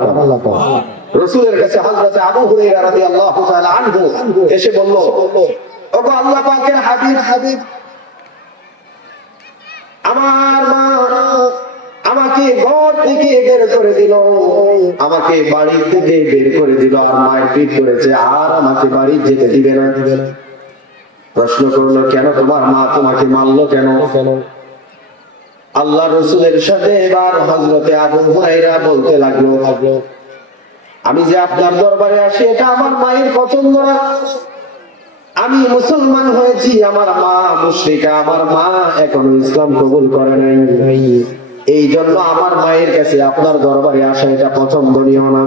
রাসূলের কাছে হযরত আবু হুরায়রা রাদিয়াল্লাহু তাআলা আনহু এসে বলল, ওগো আল্লাহ পাকের হাবিব, আমার মা আমাকে ঘর থেকে বের করে দিল, আমাকে বাড়ি থেকে বের করে দিল, আর মায়ের পিট করেছে, আর আমাকে বাড়ি যেতে দিবে না। প্রশ্ন করলো, কেন তোমার মা তোমাকে মারলো কেন? আল্লাহ রাসূলের সাথে এবার হযরতে আবু হুরায়রা বলতে লাগলো, আমি যে আপনার দরবারে আসি এটা আমার মায়ের পছন্দ না। আমি মুসলমান হয়েছি, আমার মা মুশরিকা, আমার মা এখনো ইসলাম কবুল করে নাই। এই জন্য আমার মায়ের কাছে আপনার দরবারে আসা এটা পছন্দনীয় না,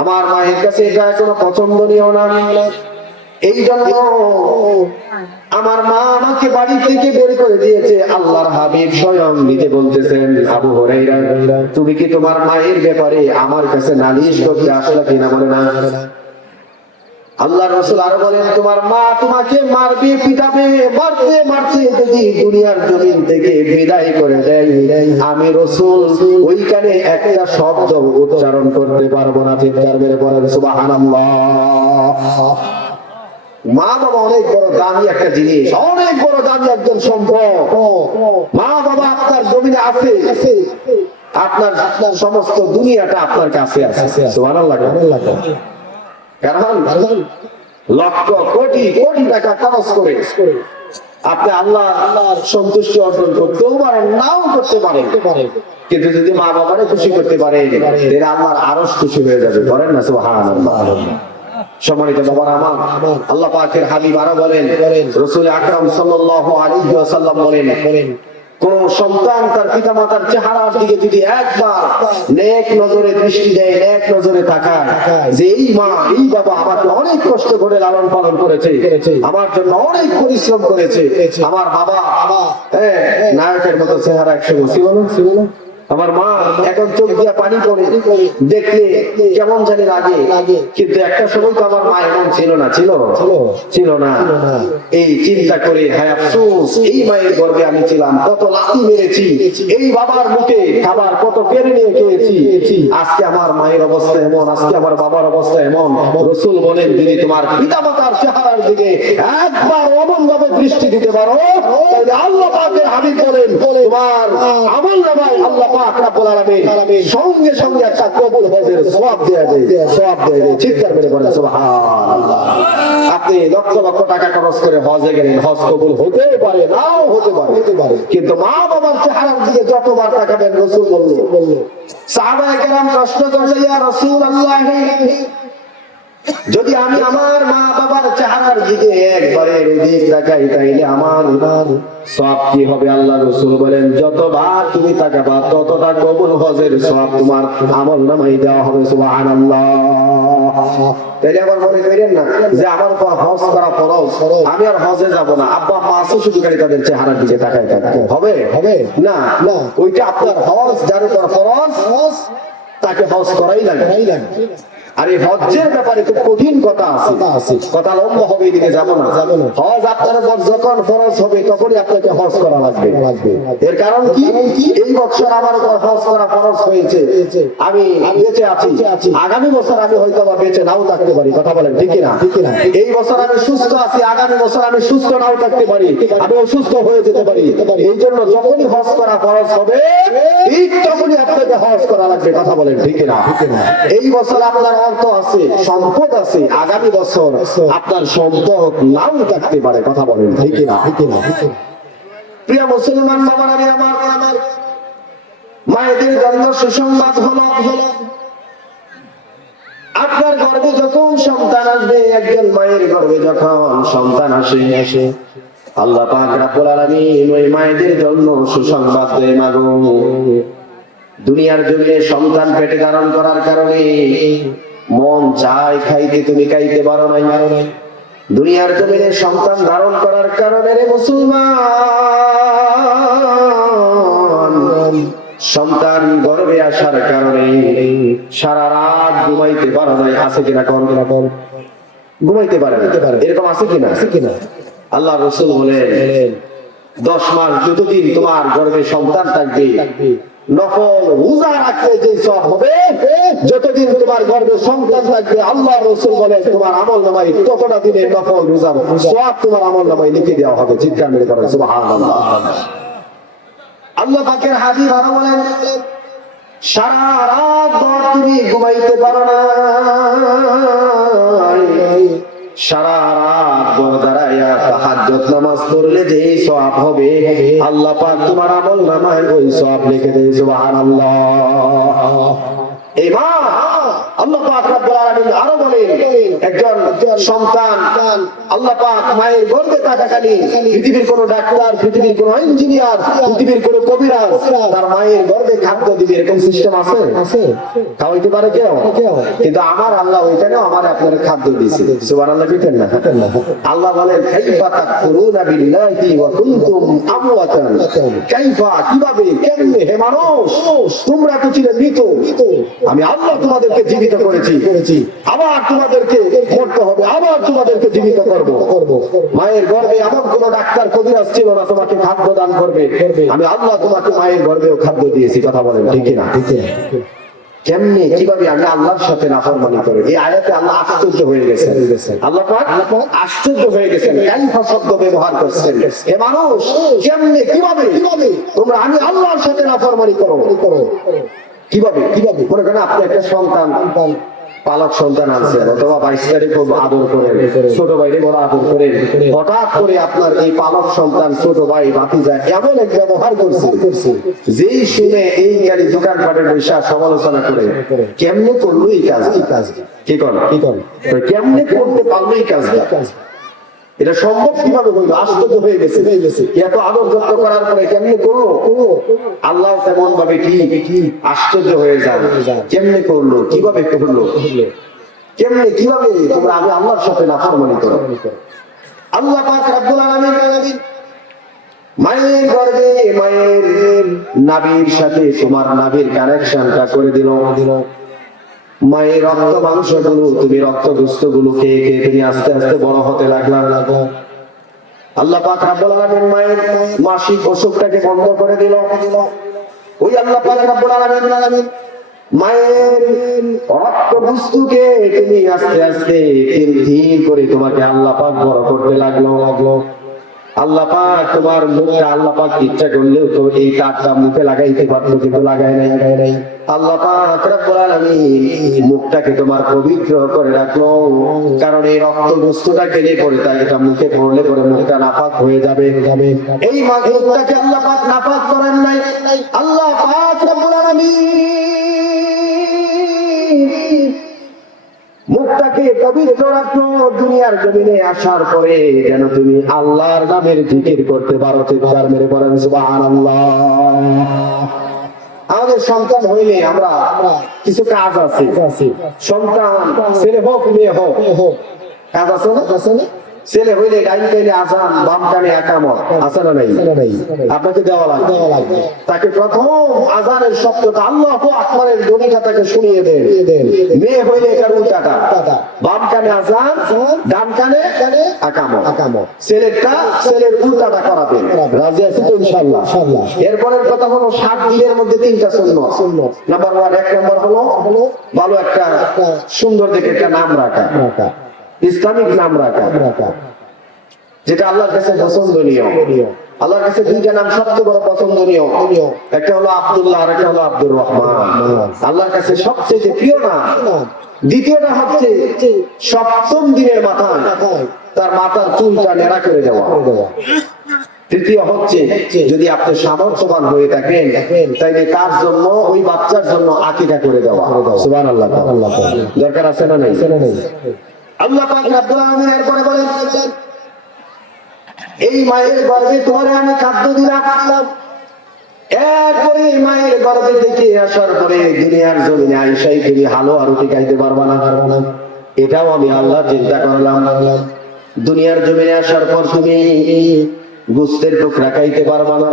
আমার মায়ের কাছে এটা এখনো পছন্দনীয় না। এই জন্য আমার মা আমাকে বাড়ি থেকে বের করে দিয়েছে। আল্লাহর হাবিব স্বয়ং নিজে বলতেছেন, আবু হুরায়রা তুমি কি তোমার মায়ের ব্যাপারে আমার কাছে নালিশ করতে আসলে কিনা? বলে না। আল্লাহ রাসূল আরো বলেন, তোমার মা তোমাকে মারবে, পিটাবে, মারতে মারতে যদি দুনিয়ার জমিন থেকে বিদায় করে দেয়, আমি রাসূল ওইখানে একটা শব্দ উচ্চারণ করতে পারবো না। চিৎকার মেরে বলেন সুবহানাল্লাহ। মা বাবা অনেক বড় দামি একটা জিনিস, অনেক বড় দামি একজন সম্পদ। মা বাবা আপনার জমিনে আছে, আপনার সমস্ত দুনিয়াটা আপনার কাছে আছে। সুবহানাল্লাহ। কারণ লক্ষ কোটি কোটি টাকা খরচ করে আপনি আল্লাহর সন্তুষ্টি অর্জন করতেও পারেন, নাও করতে পারেন, কিন্তু যদি মা বাবারে খুশি করতে পারেন, তাহলে আল্লাহর আরশ খুশি হয়ে যাবে। বলেন না সুবহানাল্লাহ। সম্মানিত বাবারা আমার, আল্লাহ পাকের হাবিব আরো বলেন, রাসূল আকরাম সাল্লাল্লাহু আলাইহি ওয়াসাল্লাম বলেন, কোন সন্তান তার পিতামাতার চেহারার দিকে যদি একবার নেক নজরে দৃষ্টি দেয়, নেক নজরে তাকায়, যে এই মা এই বাবা আমাকে অনেক কষ্ট করে লালন পালন করেছে, আমার জন্য অনেক পরিশ্রম করেছে, আমার বাবা নায়কের মতো চেহারা একসময় ছিল না, আমার মা এখন চোখ দিয়া পানি পড়ে, দেখলে কেমন জানি লাগে, কিন্তু একটা সময় তো আমার মা এমন ছিল না। এই চিন্তা করে হায় আফসোস, এই মায়ের গর্ভে আমি ছিলাম, কত লাথি মেরেছি, এই বাবার মুখে খাবার কত কেড়ে নিয়ে খেয়েছি, আজকে আমার মায়ের অবস্থা এমন, আজকে আমার বাবার অবস্থা এমন। রাসূল বলেন, যদি তোমার পিতামাতার চেহারার দিকে একবার অমন ভাবে দৃষ্টি দিতে পারো, তাহলে আল্লাহ পাকের হাবিব বলেন, তোমার আমল নামায় আল্লাহ পাক রব্বুল আলামিন সঙ্গে সঙ্গে একটা কবুল হজের সওয়াব দিয়ে দেয়, সওয়াব দিয়ে দেয়। চিৎকার করে বলেন সুবহানাল্লাহ। আপনি লক্ষ লক্ষ টাকা খরচ করে হজে গেলেন, হজ কবুল হতে পারে, নাও হতে পারে, কিন্তু মা বাবার চেহারার দিকে যতবার তাকাবেন, রাসূল বলল, সাহাবায়ে কেরাম প্রশ্ন করলেন, ইয়া রাসূলুল্লাহ, যদি আমি আমার মা বাবার চেহারার দিকে একবারে অধিক তাকাই তাইলে আমার সওয়াব কি হবে? আল্লাহ রাসূল বলেন, যতবার তুমি তাকাবা ততটা কবুল হজের সওয়াব তোমার আমলনামায় দেওয়া হবে। সুবহানাল্লাহ। তাইলে আবার মনে করেন না যে আমার উপর হজ করা ফরজ, আমি আর হজে যাব না, আব্বা মা আছে শুধু খালি তাদের চেহারার দিকে তাকাই থাকবে, হবে না। ওইটা আপনার হজ, যার উপর ফরজ তাকে হজ করাই লাগে। আর এই হজ্জের ব্যাপারে খুব কঠিন কথা আছে, কথা লম্বা হবে, এদিকে যাব না। হজ আপনার উপর যখন ফরজ হবে তখনই আপনাকে হজ করা লাগবে। এর কারণ কি? এই বছর আমার উপর হজ করা ফরজ হয়েছে, আমি বেঁচে আছি, আগামী বছর আমি হয়তো বা বেঁচে নাও থাকতে পারি। কথা বলেন ঠিক না? এই বছর আমি সুস্থ আছি, আগামী বছর আমি সুস্থ নাও থাকতে পারি, আমি অসুস্থ হয়ে যেতে পারি। এই জন্য যখনই হজ করা ফরজ হবে ঠিক তখনই আপনাকে হজ করা লাগবে। কথা বলেন ঠিক না? এই বছর আপনার অর্থ আছে, সম্পদ আছে, আগামী বছর আপনার সম্পদ নাও থাকতে পারে। কথা বলেন ঠিক না? প্রিয় মুসলমান বাবারা, আমার মায়েদের জন্য সুসংবাদ হলো, আপনার গর্ভে যখন সন্তান আসবে, একজন মায়ের গর্ভে যখন সন্তান আসে, আল্লাহ পাক রব্বুল আলামিন ওই মায়েদের জন্য সুসংবাদ দেয়, মাগো দুনিয়ার জমিনে সন্তান পেটে ধারণ করার কারণে মন চায় খাইতে, তুমি খাইতে পারো নাই। দুনিয়ার জমিনে সন্তান ধারণ করার কারণে রে মুসলমান, সন্তান গর্ভে আসার কারণে সারা রাত ঘুমাইতে পারো নাই। আছে কিনা? কোন ঘুমাইতে পারে, এরকম আছে কিনা? আল্লাহ রাসূল বলেন, 10 মাস যতদিন তোমার গর্ভে সন্তান থাকবে, নফল রোজা রাখলে যে সওয়াব হবে, যতদিন তোমার গর্ভে সন্তান থাকবে, আল্লাহ রাসূল বলেন তোমার আমলনামায় ততটা দিনের নফল রোজার সওয়াব তোমার আমলনামায় লিখে দেওয়া হবে। চিৎকার মেরে বলেন সুবহানাল্লাহ। আল্লাহ পাকের হাবিব আরো বলেন, সারা রাত তুমি ঘুমাইতে পারো না, সারা রাত বড় দাঁড়াইয়া তাহাজ্জুদ নামাজ পড়লে যে সওয়াব হবে, আল্লাহ পাক তোমার আমলনামায় ওই সওয়াব লিখে দেয়। সুবহানাল্লাহ। এই মা আল্লাহ পাক রব্বুল আলামিন আরো বলেন, একজন সন্তান আল্লাহ পাক মায়ের গর্ভে থাকাকালীন পৃথিবীর কোন ডাক্তার, পৃথিবীর কোন ইঞ্জিনিয়ার, পৃথিবীর কোন কবিরাজ তার মায়ের গর্ভে খাদ্য দিবে, এরকম সিস্টেম আছে? খাওয়াইতে পারে কেউ? কিন্তু আমার আল্লাহ ওইখানেও আমার আপনার খাদ্য দিয়েছে। সুবহানাল্লাহ দিতেন না? আল্লাহ বলেন, কাইফা তাকফুরুনা বিল্লাহি ওয়া কুনতুম আমওয়াতান, কাইফা, কিভাবে, কেমনে হে মানুষ, তোমরা তো ছিলে মৃত, আমি আল্লাহ তোমাদেরকে জীবিত করেছি, আবার তোমাদেরকে মরতে হবে, আবার তোমাদেরকে জীবিত করব। মায়ের গর্ভে এমন কোন ডাক্তার কবিরাজ ছিল না তোমাকে খাদ্য দান করবে, আমি আল্লাহ তোমাকে মায়ের গর্ভেও খাদ্য দিয়েছি। কথা বলেন ঠিক না? কেমনে, কিভাবে আমি আল্লাহর সাথে নাফরমানি করি? এই আয়াতে আল্লাহ আশ্চর্য হয়ে গেছেন, আল্লাহ পাক আশ্চর্য হয়ে গেছেন, কাইফা শব্দ ব্যবহার করছেন। হে মানুষ, কেমনে, কিভাবে তোমরা আমি আল্লাহর সাথে নাফরমানি করো? কিভাবে? মনে করেন আপনি একটা সন্তান, পালক সন্তান আনছেন, অথবা বাইশটারে খুব আদর করেন, ছোট ভাইরে বড় আদর করেন, হঠাৎ করে আপনার এই পালক সন্তান ছোট ভাই ভাতিজা এমন এক ব্যবহার করছে, যেই শুনে এই গাড়ি দোকানপাটের বৈশা সমালোচনা করে, কেমনে করলো এই কাজ? কি করেন? কেমনে করতে পারলো এই কাজ? এটা সম্ভব কিভাবে হইলো? আশ্চর্য হয়ে গেছে, এত আদর যত্ন করার পরে কেমনে করলো? আল্লাহ তেমন ভাবে কি আশ্চর্য হয়ে যায়, কেমনে করলো, কিভাবে করলো, কেমনে, কিভাবে তোমরা আমি আল্লাহর সাথে নাফরমানি করো? আল্লাহ পাক রব্বুল আলামিন মায়ের গর্ভে মায়ের নাভির সাথে তোমার নাভির কানেকশনটা করে দিল। মায়ের রক্ত মাংস গুলো, তুমি রক্ত দুস্থ গুলো খেয়ে খেয়ে তুমি আস্তে আস্তে বড় হতে লাগলা। আল্লাহ পাক রব্বুল আলামিন মায়ের মাসিক অসুখটাকে বন্ধ করে দিল। ওই আল্লাহ পাক রব্বুল আলামিন মায়ের রক্ত বস্তুকে তুমি আস্তে আস্তে ধীর ধীর করে তোমাকে আল্লাহ পাক বড় করতে লাগলো। আল্লাহ পাক তোমার মুখটা আল্লাহ পাক ইচ্ছা করলেও তো এই তারটা মুখে লাগাইতে পারতো, কিন্তু লাগায় নাই। আল্লাহ পাক রব্বুল আলামিন মুখটাকে তোমার পবিত্র করে রাখলো, কারণ এই রক্ত বস্তুটা গেলে পরে তাই এটা মুখে পড়লে পরে মুখটা নাপাক হয়ে যাবে। এই মুখটাকে আল্লাহ পাক নাপাক করেন নাই। আল্লাহ পাক রব্বুল আলামিন মুখটাকে পবিত্র রাখলো। দুনিয়ার জমিনে আসার পরে যেন তুমি আল্লাহর নামের জিকির করতে পারো। চিৎকার মেরে বলেন সুবহানাল্লাহ। আমাদের সন্তান হইলে আমরা কিছু কাজ আছে, সন্তান ছেলে হোক মেয়ে হোক কাজ আছে না? ছেলে হইলে ডাইন কানে আযান, বাম কানে ইকামত, আছে না নাই? আপনাকে দেওয়া লাগবে। তাকে প্রথম আযানের শব্দটা আল্লাহু আকবারের ধ্বনিটা তাকে শুনিয়ে দেন। মেয়ে হইলে এটার উল্টাটা, বাম কানে আযান, ডান কানে ইকামত। ছেলের উল্টাটা করাবেন। রাজি আছেন তো ইনশাআল্লাহ? এরপরের কথা হলো 7 দিনের মধ্যে 3টা সুন্নাত। নাম্বার 1, এক নম্বর হলো ভালো একটা সুন্দর দেখে একটা নাম রাখা, ইসলামিক নাম রাখা, যেটা আল্লাহর কাছে পছন্দনীয়। আল্লাহর কাছে 2টা নাম সবচেয়ে বড় পছন্দনীয়, একটা হলো আব্দুল্লাহ আর একটা হলো আব্দুর রহমান। আল্লাহর কাছে সবচেয়ে প্রিয় নাম। দ্বিতীয়টা হচ্ছে 7ম দিনের মাথায় তার মাথার চুলটা নেড়া করে দেওয়া। তৃতীয় হচ্ছে যদি আপনি সামর্থ্যবান হয়ে থাকেন তাইলে তার জন্য, ওই বাচ্চার জন্য আকিকা করে দেওয়া। সুবহানাল্লাহ। দরকার আছে না নাই? আল্লাহ পাক রব্বুল আলামিন এরপরে বলেন, এই মায়ের গর্ভে তোমারে আমি খাদ্য দিলাম। এরপরে মায়ের গর্ভে থেকে আসার পরে দুনিয়ার জমিনে আইসাই তুমি হালুয়া রুটি খাইতে পারবা না। এটাও আমি আল্লাহ চিন্তা করলাম। দুনিয়ার জমিনে আসার পর তুমি গোশতের টুকরা খাইতে পারবা না,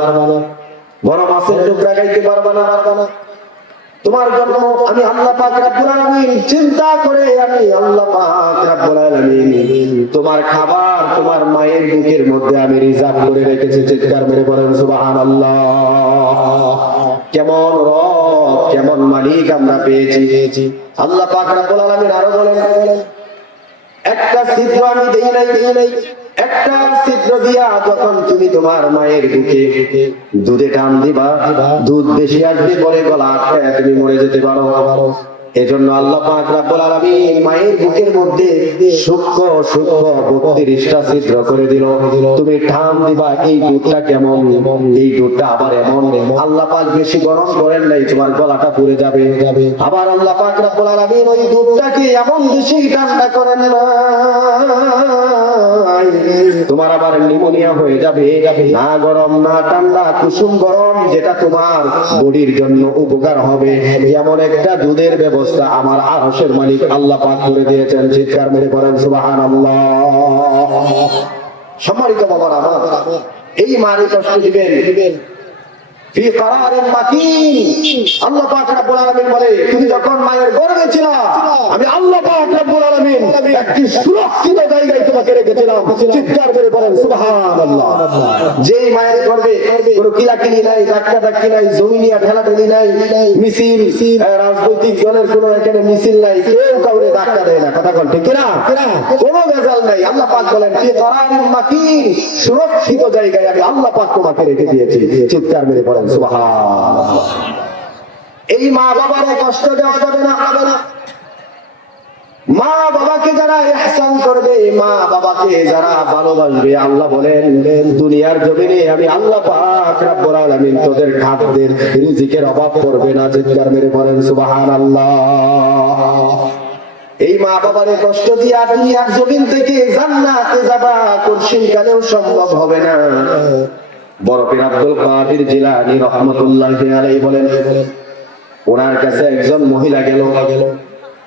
বড় মাছের টুকরা খাইতে পারবা না। তোমার জন্য আমি আল্লাহ পাক রব্বুল আলামিন চিন্তা করে, আমি আল্লাহ পাক রব্বুল আলামিন তোমার খাবার তোমার মায়ের বুকের মধ্যে আমি রিজার্ভ করে রেখেছি। চিৎকার মেরে বলেন সুবহানাল্লাহ। কেমন রব, কেমন মালিক আমরা পেয়েছি। আল্লাহ পাক রব্বুল আলামিন আরো বলেন, একটা ছিদ্র আমি দেই নাই, একটা ছিদ্র দিয়া যখন তুমি তোমার মায়ের বুকে দুধে টান দিবা, দুধ বেশি আসবে বলে গলা আটকায় তুমি মরে যেতে পারো। এজন্য আল্লাহ পাক রব্বুল আলামিন মায়ের বুকের মধ্যে সূক্ষ্ম 32টা ছিদ্র করে দিল। তুমি টান দিবা, এই দুধটা কেমন, এই দুধটা আবার এমন। আল্লাহ পাক বেশি গরম করেন নাই, তোমার গলাটা পুড়ে যাবে। আবার আল্লাহ পাক রব্বুল আলামিন ওই দুধটাকে এমন বেশি ঠান্ডা করেন না, তোমার আবার নিউমোনিয়া হয়ে যাবে। না গরম না ঠান্ডা, কুসুম গরম, যেটা তোমার বডির জন্য উপকার হবে, এমন একটা দুধের ব্যবস্থা আমার আরশের মালিক আল্লাহ পাক করে দিয়েছেন। চিৎকার মেরে বলেন সুবহানাল্লাহ। সম্মানিত বাবারা আমার, এই মারে কষ্ট দিবেন ফি করারিন মাকিন। আল্লাহ পাক রব্বুল আলামিন বলে, তুমি যখন মায়ের গর্ভে ছিলা আমি আল্লাহ পাক রব্বুল আলামিন একটি সুরক্ষিত জায়গায় তোমাকে রেখেছিলাম। চিৎকার করে বলেন সুবহানাল্লাহ। যেই মায়ের গর্ভে কোনো কিলাকিলি নাই, ধাক্কাধাক্কি নাই, জমিনিয়া ঠেলাঠেলি নাই, মিছিল, রাজনৈতিক দলের কোনো এখানে মিছিল নাই, কেউ কাউরে ধাক্কা দেয় না। কথা বল ঠিক কিনা? কোনো ভেজাল নাই। আল্লাহ পাক বলেন ফি করারিন মাকিন, সুরক্ষিত জায়গায় আমি আল্লাহ পাক তোমাকে রেখে দিয়েছি। চিৎকার মেরে বলেন সুবহানাল্লাহ। এই মা বাবারে কষ্ট দেওয়া যাবে না। মা বাবাকে যারা ইহসান করবে, মা বাবাকে যারা ভালোবাসবে, আল্লাহ বলেন দুনিয়ার জমিনে আমি আল্লাহ পাক রব্বুল আলামিন তোদের খাদ্যের রিজিকের অভাব করবে না। চিৎকার মেরে বলেন সুবহানাল্লাহ। এই মা বাবারে কষ্ট দিয়া দুনিয়ার জমিন থেকে জান্নাতে যাবা কোনদিন কালেও সম্ভব হবে না। বড় পীর আব্দুল কাদের জিলানী রাহমাতুল্লাহি আলাইহি বলেন, ওনার কাছে একজন মহিলা গেল।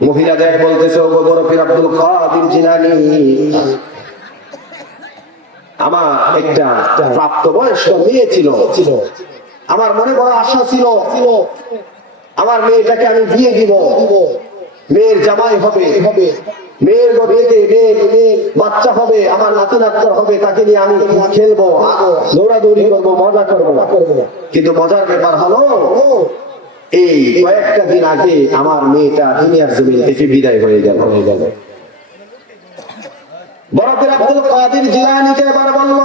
মহিলা দেখ বলতেছে, ও বড় পীর আব্দুল কাদের জিলানী, আমার একটা প্রাপ্তবয়স্ক মেয়ে ছিল, আমার মনে বড় আশা ছিল আমার মেয়েটাকে আমি বিয়ে দিব, মেয়ের জামাই হবে, মেয়ের বিয়েতে মেয়ের বাচ্চা হবে, আমার নাতি নাতনি হবে, তাকে নিয়ে আমি খেলবো, দৌড়াদৌড়ি করবো, মজা করবো। কিন্তু মজার ব্যাপার হলো এই কয়েকটা দিন আগে আমার মেয়েটা দুনিয়ার জমিন থেকে বিদায় হয়ে গেল। বড় পীর আব্দুল কাদের জিলানীকে এবার বলল,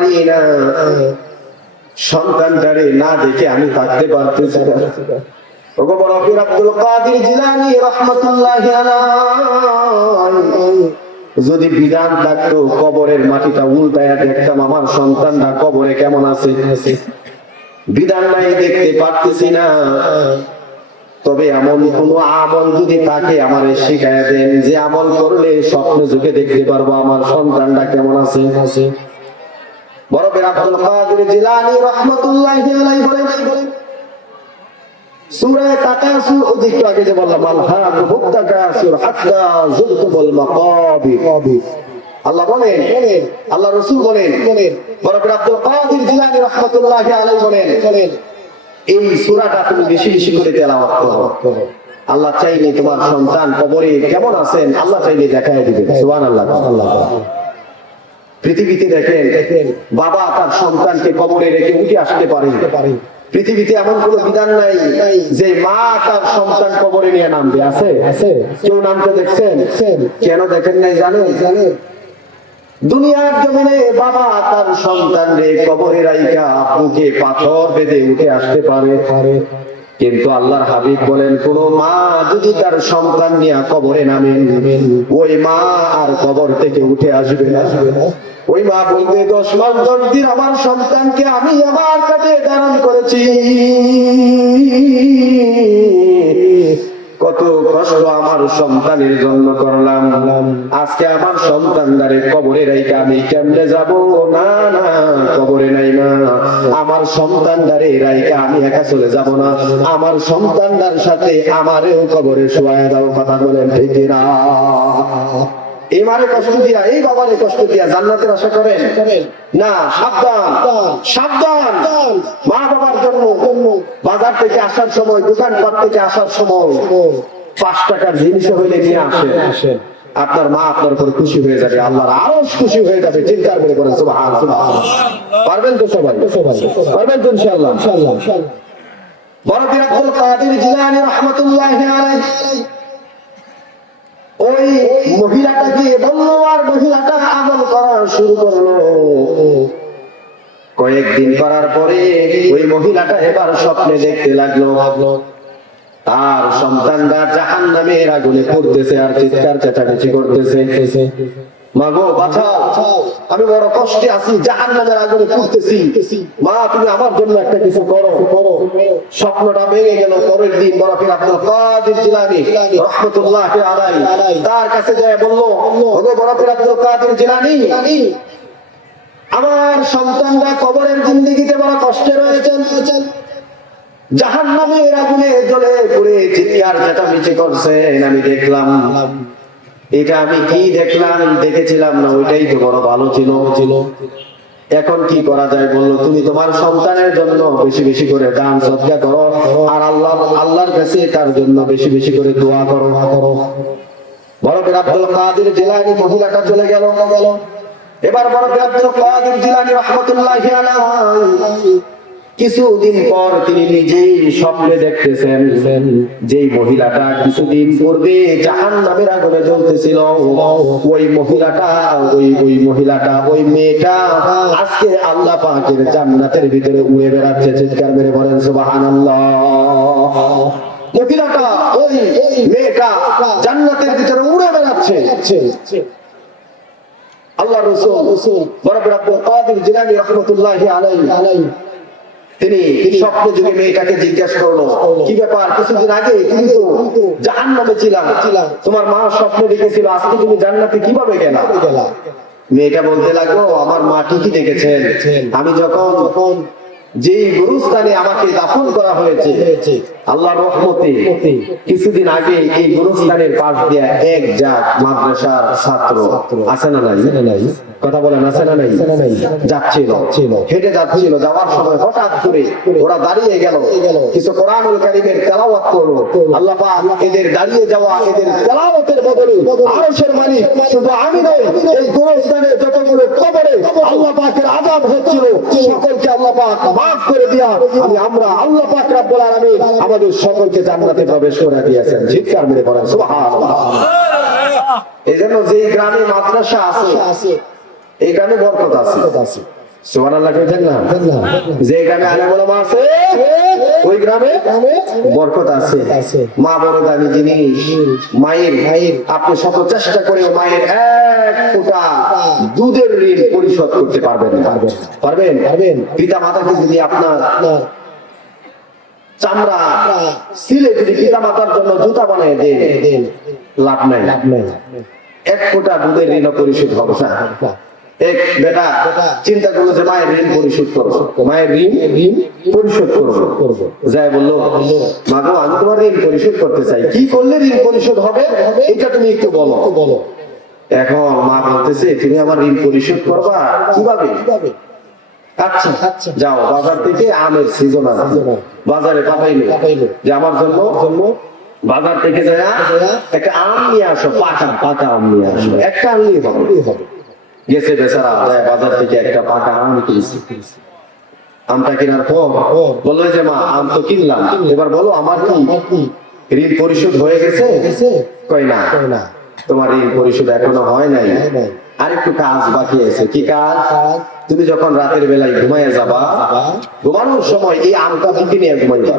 পারি না, সন্তানটারে না দেখে আমি থাকতে পারতেছি না। ওগো বড় পীর আব্দুল কাদের জিলানী রাহমাতুল্লাহি আলাইহি যদি বিধান থাকতো কবরের মাটিটা উল্টায়া দেখতাম আমার সন্তানরা কবরে কেমন আছে। বিধান নাই, দেখতে পারতেছি না। তবে এমন কোন আমল যদি তাকে আমার শিখায় দেন যে আমল করলে স্বপ্ন যুগে দেখতে পারবো আমার সন্তানরা কেমন আছে। বড় পীর আব্দুল কাদের জিলানী রাহমাতুল্লাহি আলাইহি বলেন সূরা তাকাসুর, একটু আগে যে বললাম আলহাকুমুত তাকাসুর হাত্তা যুরতুমুল মাকাবির, আল্লাহ বলেন, আল্লাহ রাসূল বলেন, বড় পীর আব্দুল কাদের জিলানী রাহমাতুল্লাহি আলাইহি বলেন এই সূরাটা তুমি বেশি বেশি করে তেলাওয়াত করো। আল্লাহ চাইলে তোমার সন্তান কবরে কেমন আছেন আল্লাহ চাইলে দেখায় দিবেন। সুবহানাল্লাহ। পৃথিবীতে দেখেন বাবা তার সন্তানকে কবরে রেখে উঠে আসতে পারে। পৃথিবীতে এমন কোন বিধান নাই যে মা তার সন্তান কবরে নিয়ে নামবে। আছে? কেউ নামতে দেখছেন? কেন দেখেন নাই জানেন? দুনিয়ার জমিনে বাবা তার সন্তান রে কবরে রাইখা বুকে পাথর বেঁধে উঠে আসতে পারে, কিন্তু আল্লাহর হাবিব বলেন কোন মা যদি তার সন্তান নিয়ে কবরে নামেন ওই মা আর কবর থেকে উঠে আসবে না। ওই মা বলবে 10 মাস 10 দিন আমার সন্তানকে আমি আমার কাছে ধারণ করেছি, কত কষ্ট আমার সন্তানের জন্য করলাম, আজকে আমার সন্তানদারে কবরে রাইখা আমি কেমনে যাব? না না, কবরে নাই না, আমার সন্তানদারে রাইখা আমি একা চলে যাব না, আমার সন্তানদার সাথে আমারেও কবরে শোয়ায় দাও। কথা বলেন ঠিক না? এই মারে কষ্ট দিয়া, এই বাবারে কষ্ট দিয়া জান্নাতের আশা করেন না? সাবধান, সাবধান। মা বাবার জন্য বাজার থেকে আসার সময়, দোকানপাট থেকে আসার সময় 5 টাকার জিনিস হইলে নিয়ে আসেন, আপনার মা আপনার উপর খুশি হয়ে যাবে, আল্লাহর আরশ খুশি হয়ে যাবে। চিন্তা করে করেন সুবহানাল্লাহ। পারবেন তো সবাই? পারবেন তো ইনশাআল্লাহ? বড় পীর আব্দুল কাদের জিলানী রাহমাতুল্লাহি আলাইহি ওই মহিলাটাকে বললো, আর মহিলাটা আমল করা শুরু করলো। কয়েকদিন করার পরে ওই মহিলাটা এবার স্বপ্নে দেখতে লাগলো তার সন্তানরা জাহান্নামের আগুনে পড়তেছে আর চিৎকার চেঁচামেচি করতেছে, মাগো বাঁচাও, আমি বড় কষ্টে আছি, জাহান্নামের আগুনে পড়তেছি, মা তুমি আমার জন্য একটা কিছু করো। স্বপ্নটা ভেঙে গেল। পরের দিন বড় পীর আব্দুল কাদের জিলানী রাহমাতুল্লাহি আলাইহি তার কাছে যায় বলল, ওগো বড় পীর আব্দুল কাদের জিলানী, আমার সন্তানরা কবরের জিন্দেগিতে বড় কষ্টে রয়েছেন, জাহান্নামের আগুনে জ্বলে পুড়ে চিৎকার চেঁচামেচি করছেন, আমি দেখলাম। এটা আমি কি দেখলাম? দেখেছিলাম না, ওইটাই তো বড় ভালো ছিল। এখন কি করা যায়? বললো তুমি তোমার সন্তানের জন্য বেশি বেশি করে দান সদকা করো, আর আল্লাহর কাছে তার জন্য বেশি বেশি করে দোয়া করো। বড় পীর আব্দুল কাদের জিলানী মহিলাটা চলে গেল। এবার বড় পীর আব্দুল কাদের জিলানী রাহমাতুল্লাহি আলাইহি কিছুদিন পর তিনি নিজেই স্বপ্নে দেখতেছেন যেই মহিলাটা কিছুদিন পূর্বে জাহান্নামের আগুনে জ্বলতেছিল, ওই মহিলাটা ওই মেয়েটা আজকে আল্লাহ পাকের জান্নাতের ভিতরে উড়ে বেড়াচ্ছে। চিৎকার মেরে বলেন সুবহানাল্লাহ। মহিলাটা ওই মেয়েটা জান্নাতের ভিতরে উড়ে বেড়াচ্ছে। আল্লাহ রাসূল বড় পীর আব্দুল কাদের জিলানী রাহমাতুল্লাহি আলাইহি তিনি স্বপ্নে যুগে মেয়েটাকে জিজ্ঞাসা করলো, কি ব্যাপার, কিছুদিন আগে তুমি তো জাহান্নামে ছিলাম, তোমার মা স্বপ্নে দেখেছিল, আজকে তুমি জান্নাতে কিভাবে গেলা? মেয়েটা বলতে লাগলো, আমার মা ঠিকই দেখেছেন, আমি যখন যেই গুরুস্থানে আমাকে দাফন করা হয়েছে আল্লাহর রহমতে কিছুদিন আগে এই গুরুস্থানের পাশ দিয়ে এক জাত মাদ্রাসার ছাত্র আছে না নাই? কথা বলেন আছে না নাই? যাচ্ছিল, হেঁটে যাচ্ছিল, যাওয়ার সময় হঠাৎ করে ওরা দাঁড়িয়ে গেল, কিছু কোরআনুল কারীমের তেলাওয়াত করলো। আল্লাহ পাক এদের দাঁড়িয়ে যাওয়া, এদের তেলাওয়াতের বদলে আরশের মালিক শুধু আমি নই, এই গুরুস্থানে যতগুলো কবরে আল্লাহ পাকের আযাব হচ্ছিল সকলকে আল্লাহ পাক মাফ করে দিয়া আমরা আল্লাহ পাক রব্বুল আলামিন আমাদের সকলকে জান্নাতে প্রবেশ করে দিয়েছেন। চিৎকার মেরে বলেন সুবহানাল্লাহ। এজন্য যেই গ্রামে মাদ্রাসা আছে এই গ্রামে বরকত আছে। সুবহানাল্লাহ কইতেন না? যে গ্রামে আলেম ওলামা আছে ওই গ্রামে বরকত আছে। মা বড় দামি জিনিস। মায়ের আপনি শত চেষ্টা করে মায়ের এক ফোঁটা দুধের ঋণ পরিশোধ করতে পারবেন না। পারবেন? পিতা মাতাকে যদি আপনার চামড়া সিলে যদি পিতা মাতার জন্য জুতা বানিয়ে দেন, লাভ নাই। এক ফোঁটা দুধের ঋণ পরিশোধ হবে না। এক বেটা চিন্তা করলো যে মায়ের ঋণ পরিশোধ করবো, মায়ের ঋণ পরিশোধ করবো। যাই বললো, মা গো আমি তোমার ঋণ পরিশোধ করতে চাই, কি করলে ঋণ পরিশোধ হবে এটা তুমি একটু বলো। এখন মা বলতেছে তুমি আমার ঋণ পরিশোধ করবা কিভাবে? আচ্ছা যাও, বাজার থেকে আমের সিজন আছে, বাজারে পাঠাইলো যে আমার জন্য বাজার থেকে যায় একটা আম নিয়ে আসো, পাকা আম নিয়ে আসো, একটা আনলেই হবে। গেছে বেচারা, বাজার থেকে একটা পাকা আম কিনছে। আমটা কেনার পর বললো যে মা আম তো কিনলাম, এবার বলো আমার কি ঋণ পরিশোধ হয়ে গেছে? কই না, তোমার ঋণ পরিশোধ এখনো হয় নাই, আরেকটু কাজ বাকি আছে। কি কাজ? তুমি যখন রাতের বেলায় ঘুমাইয়া যাবা, ঘুমানোর সময় এই আমটা বিক্রি নিয়ে ঘুমাইবা,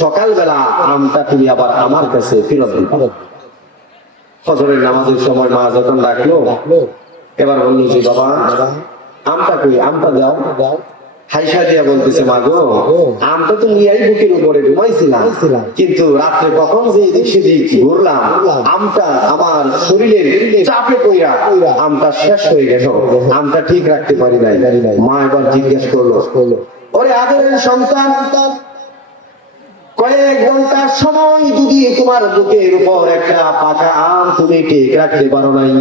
সকালবেলা আমটা তুমি আবার আমার কাছে ফেরত দিবা। ফজরের নামাজের সময় মা যখন ডাকলো, এবার বললো যে বাবা আমটা কই, আমটা দাও। হাইসা দিয়া বলতেছে মা গো আমটা তো নিয়েই বুকের উপরে ঘুমাইছিলাম, কিন্তু রাত্রে কখন যে এদিক সেদিক ঘুরলাম, আমটা আমার শরীরের চাপে পইরা আমটা শেষ হয়ে গেল, আমটা ঠিক রাখতে পারি নাই। মা এবার জিজ্ঞেস করলো, ওরে আদরের সন্তান, কয়েক ঘন্টার সময় যদি তোমার বুকের উপর একটা পাকা আম তুমি ঠিক রাখতে পারো নাই,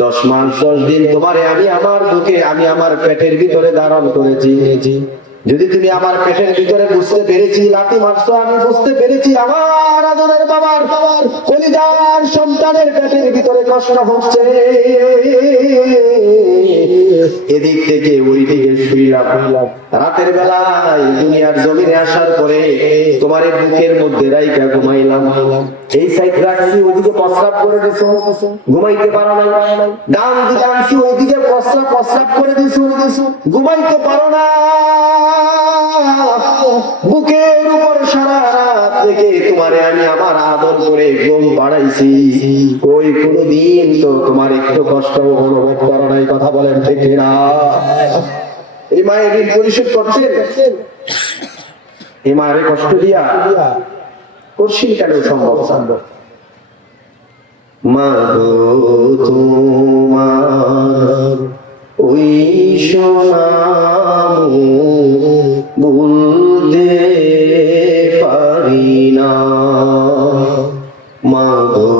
10 মাস 10 দিন তোমারে আমি আমার বুকে, আমি আমার পেটের ভিতরে ধারণ করেছি। যদি তুমি আমার পেটের ভিতরে বুঝতে পেরেছি লাথি মারছো, আমি বুঝতে পেরেছি আমার আদরের বাবার কলিজার সন্তানের পেটের ভিতরে কষ্ট হচ্ছে, এদিক থেকে ওই দিকে শুইলাম, রাতের বেলায় দুনিয়ার জমিনে আসার পরে তোমার বুকের মধ্যে রাইকা ঘুমাইলাম, এই সাইড রাখছি ওইদিকে প্রস্রাব করে দিছো, ঘুমাইতে পারো নাই, ডান দিকে আনছি ওইদিকে প্রস্রাব করে দিছো, ঘুমাইতে পারো না, বুকের উপর সারা রাত থেকে তোমারে আমি আমার আদর করে ঘুম পাড়াইছি, ওই কোনদিন তো তোমার একটু কষ্ট অনুভব করো নাই। কথা বলেন ঠিক না? এই মায়ের ঋণ পরিশোধ করছেন, এই মায়ের কষ্ট দিয়া করছেন কেন? সম্ভব মা গো তোমার ওই সোনাম বলতে পারি না, মা গো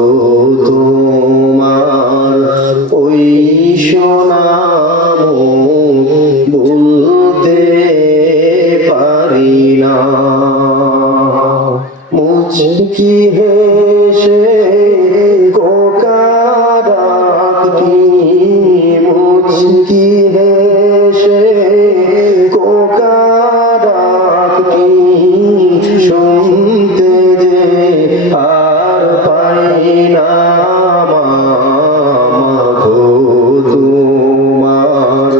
তোমার ওই সোনাম বলতে পারি না, মুচকি হেসে কোকা ডাকতি, মুচকি হেসে কোকা ডাকতি, শুনতে যে আর পাই না, মা গো তোমার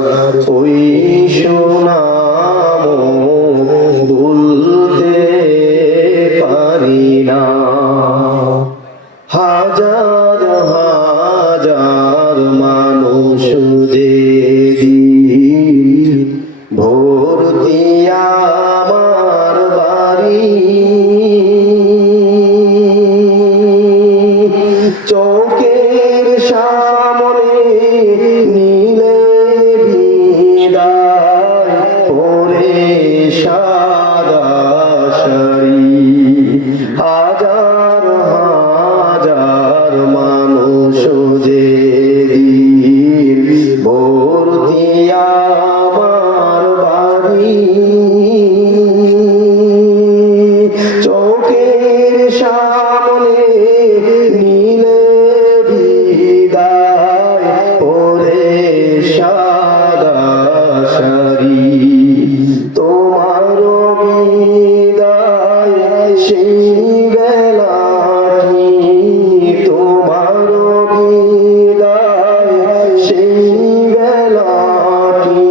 ওই সোনাম বলতে পারি না, হাজার হাজার মানুষ ভোর দিয়া আমার বাড়ি, চোখের সামনে নীলে বিদায় পরে সাদা শাড়ি, হাজার হাজার মানুষ যে ভোর দিয়া আমার বাড়ি, চোখের সামনে নীলে বিদায় পরে সাদা শাড়ি, তোমার বিদায় সেই বেলাটি, তোমার বিদায় সেই বেলাটি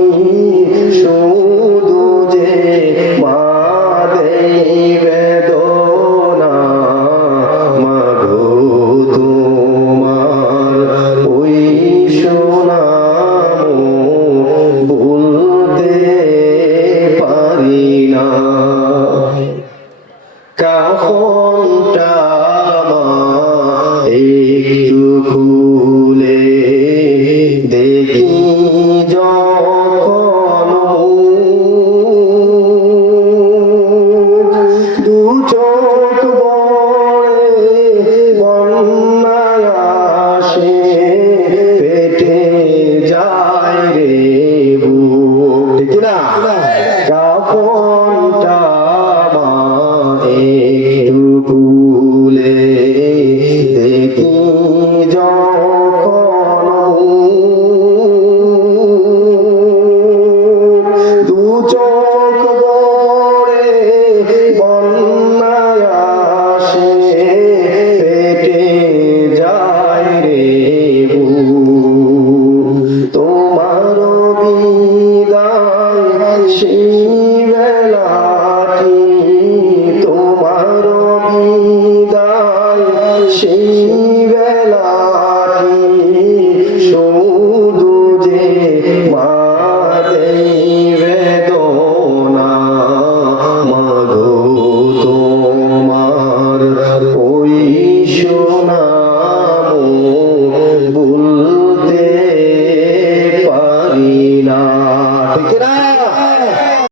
পেটে যায় রে তোমার বিদায় সেই বেলাটি তোমার বিদায় সেই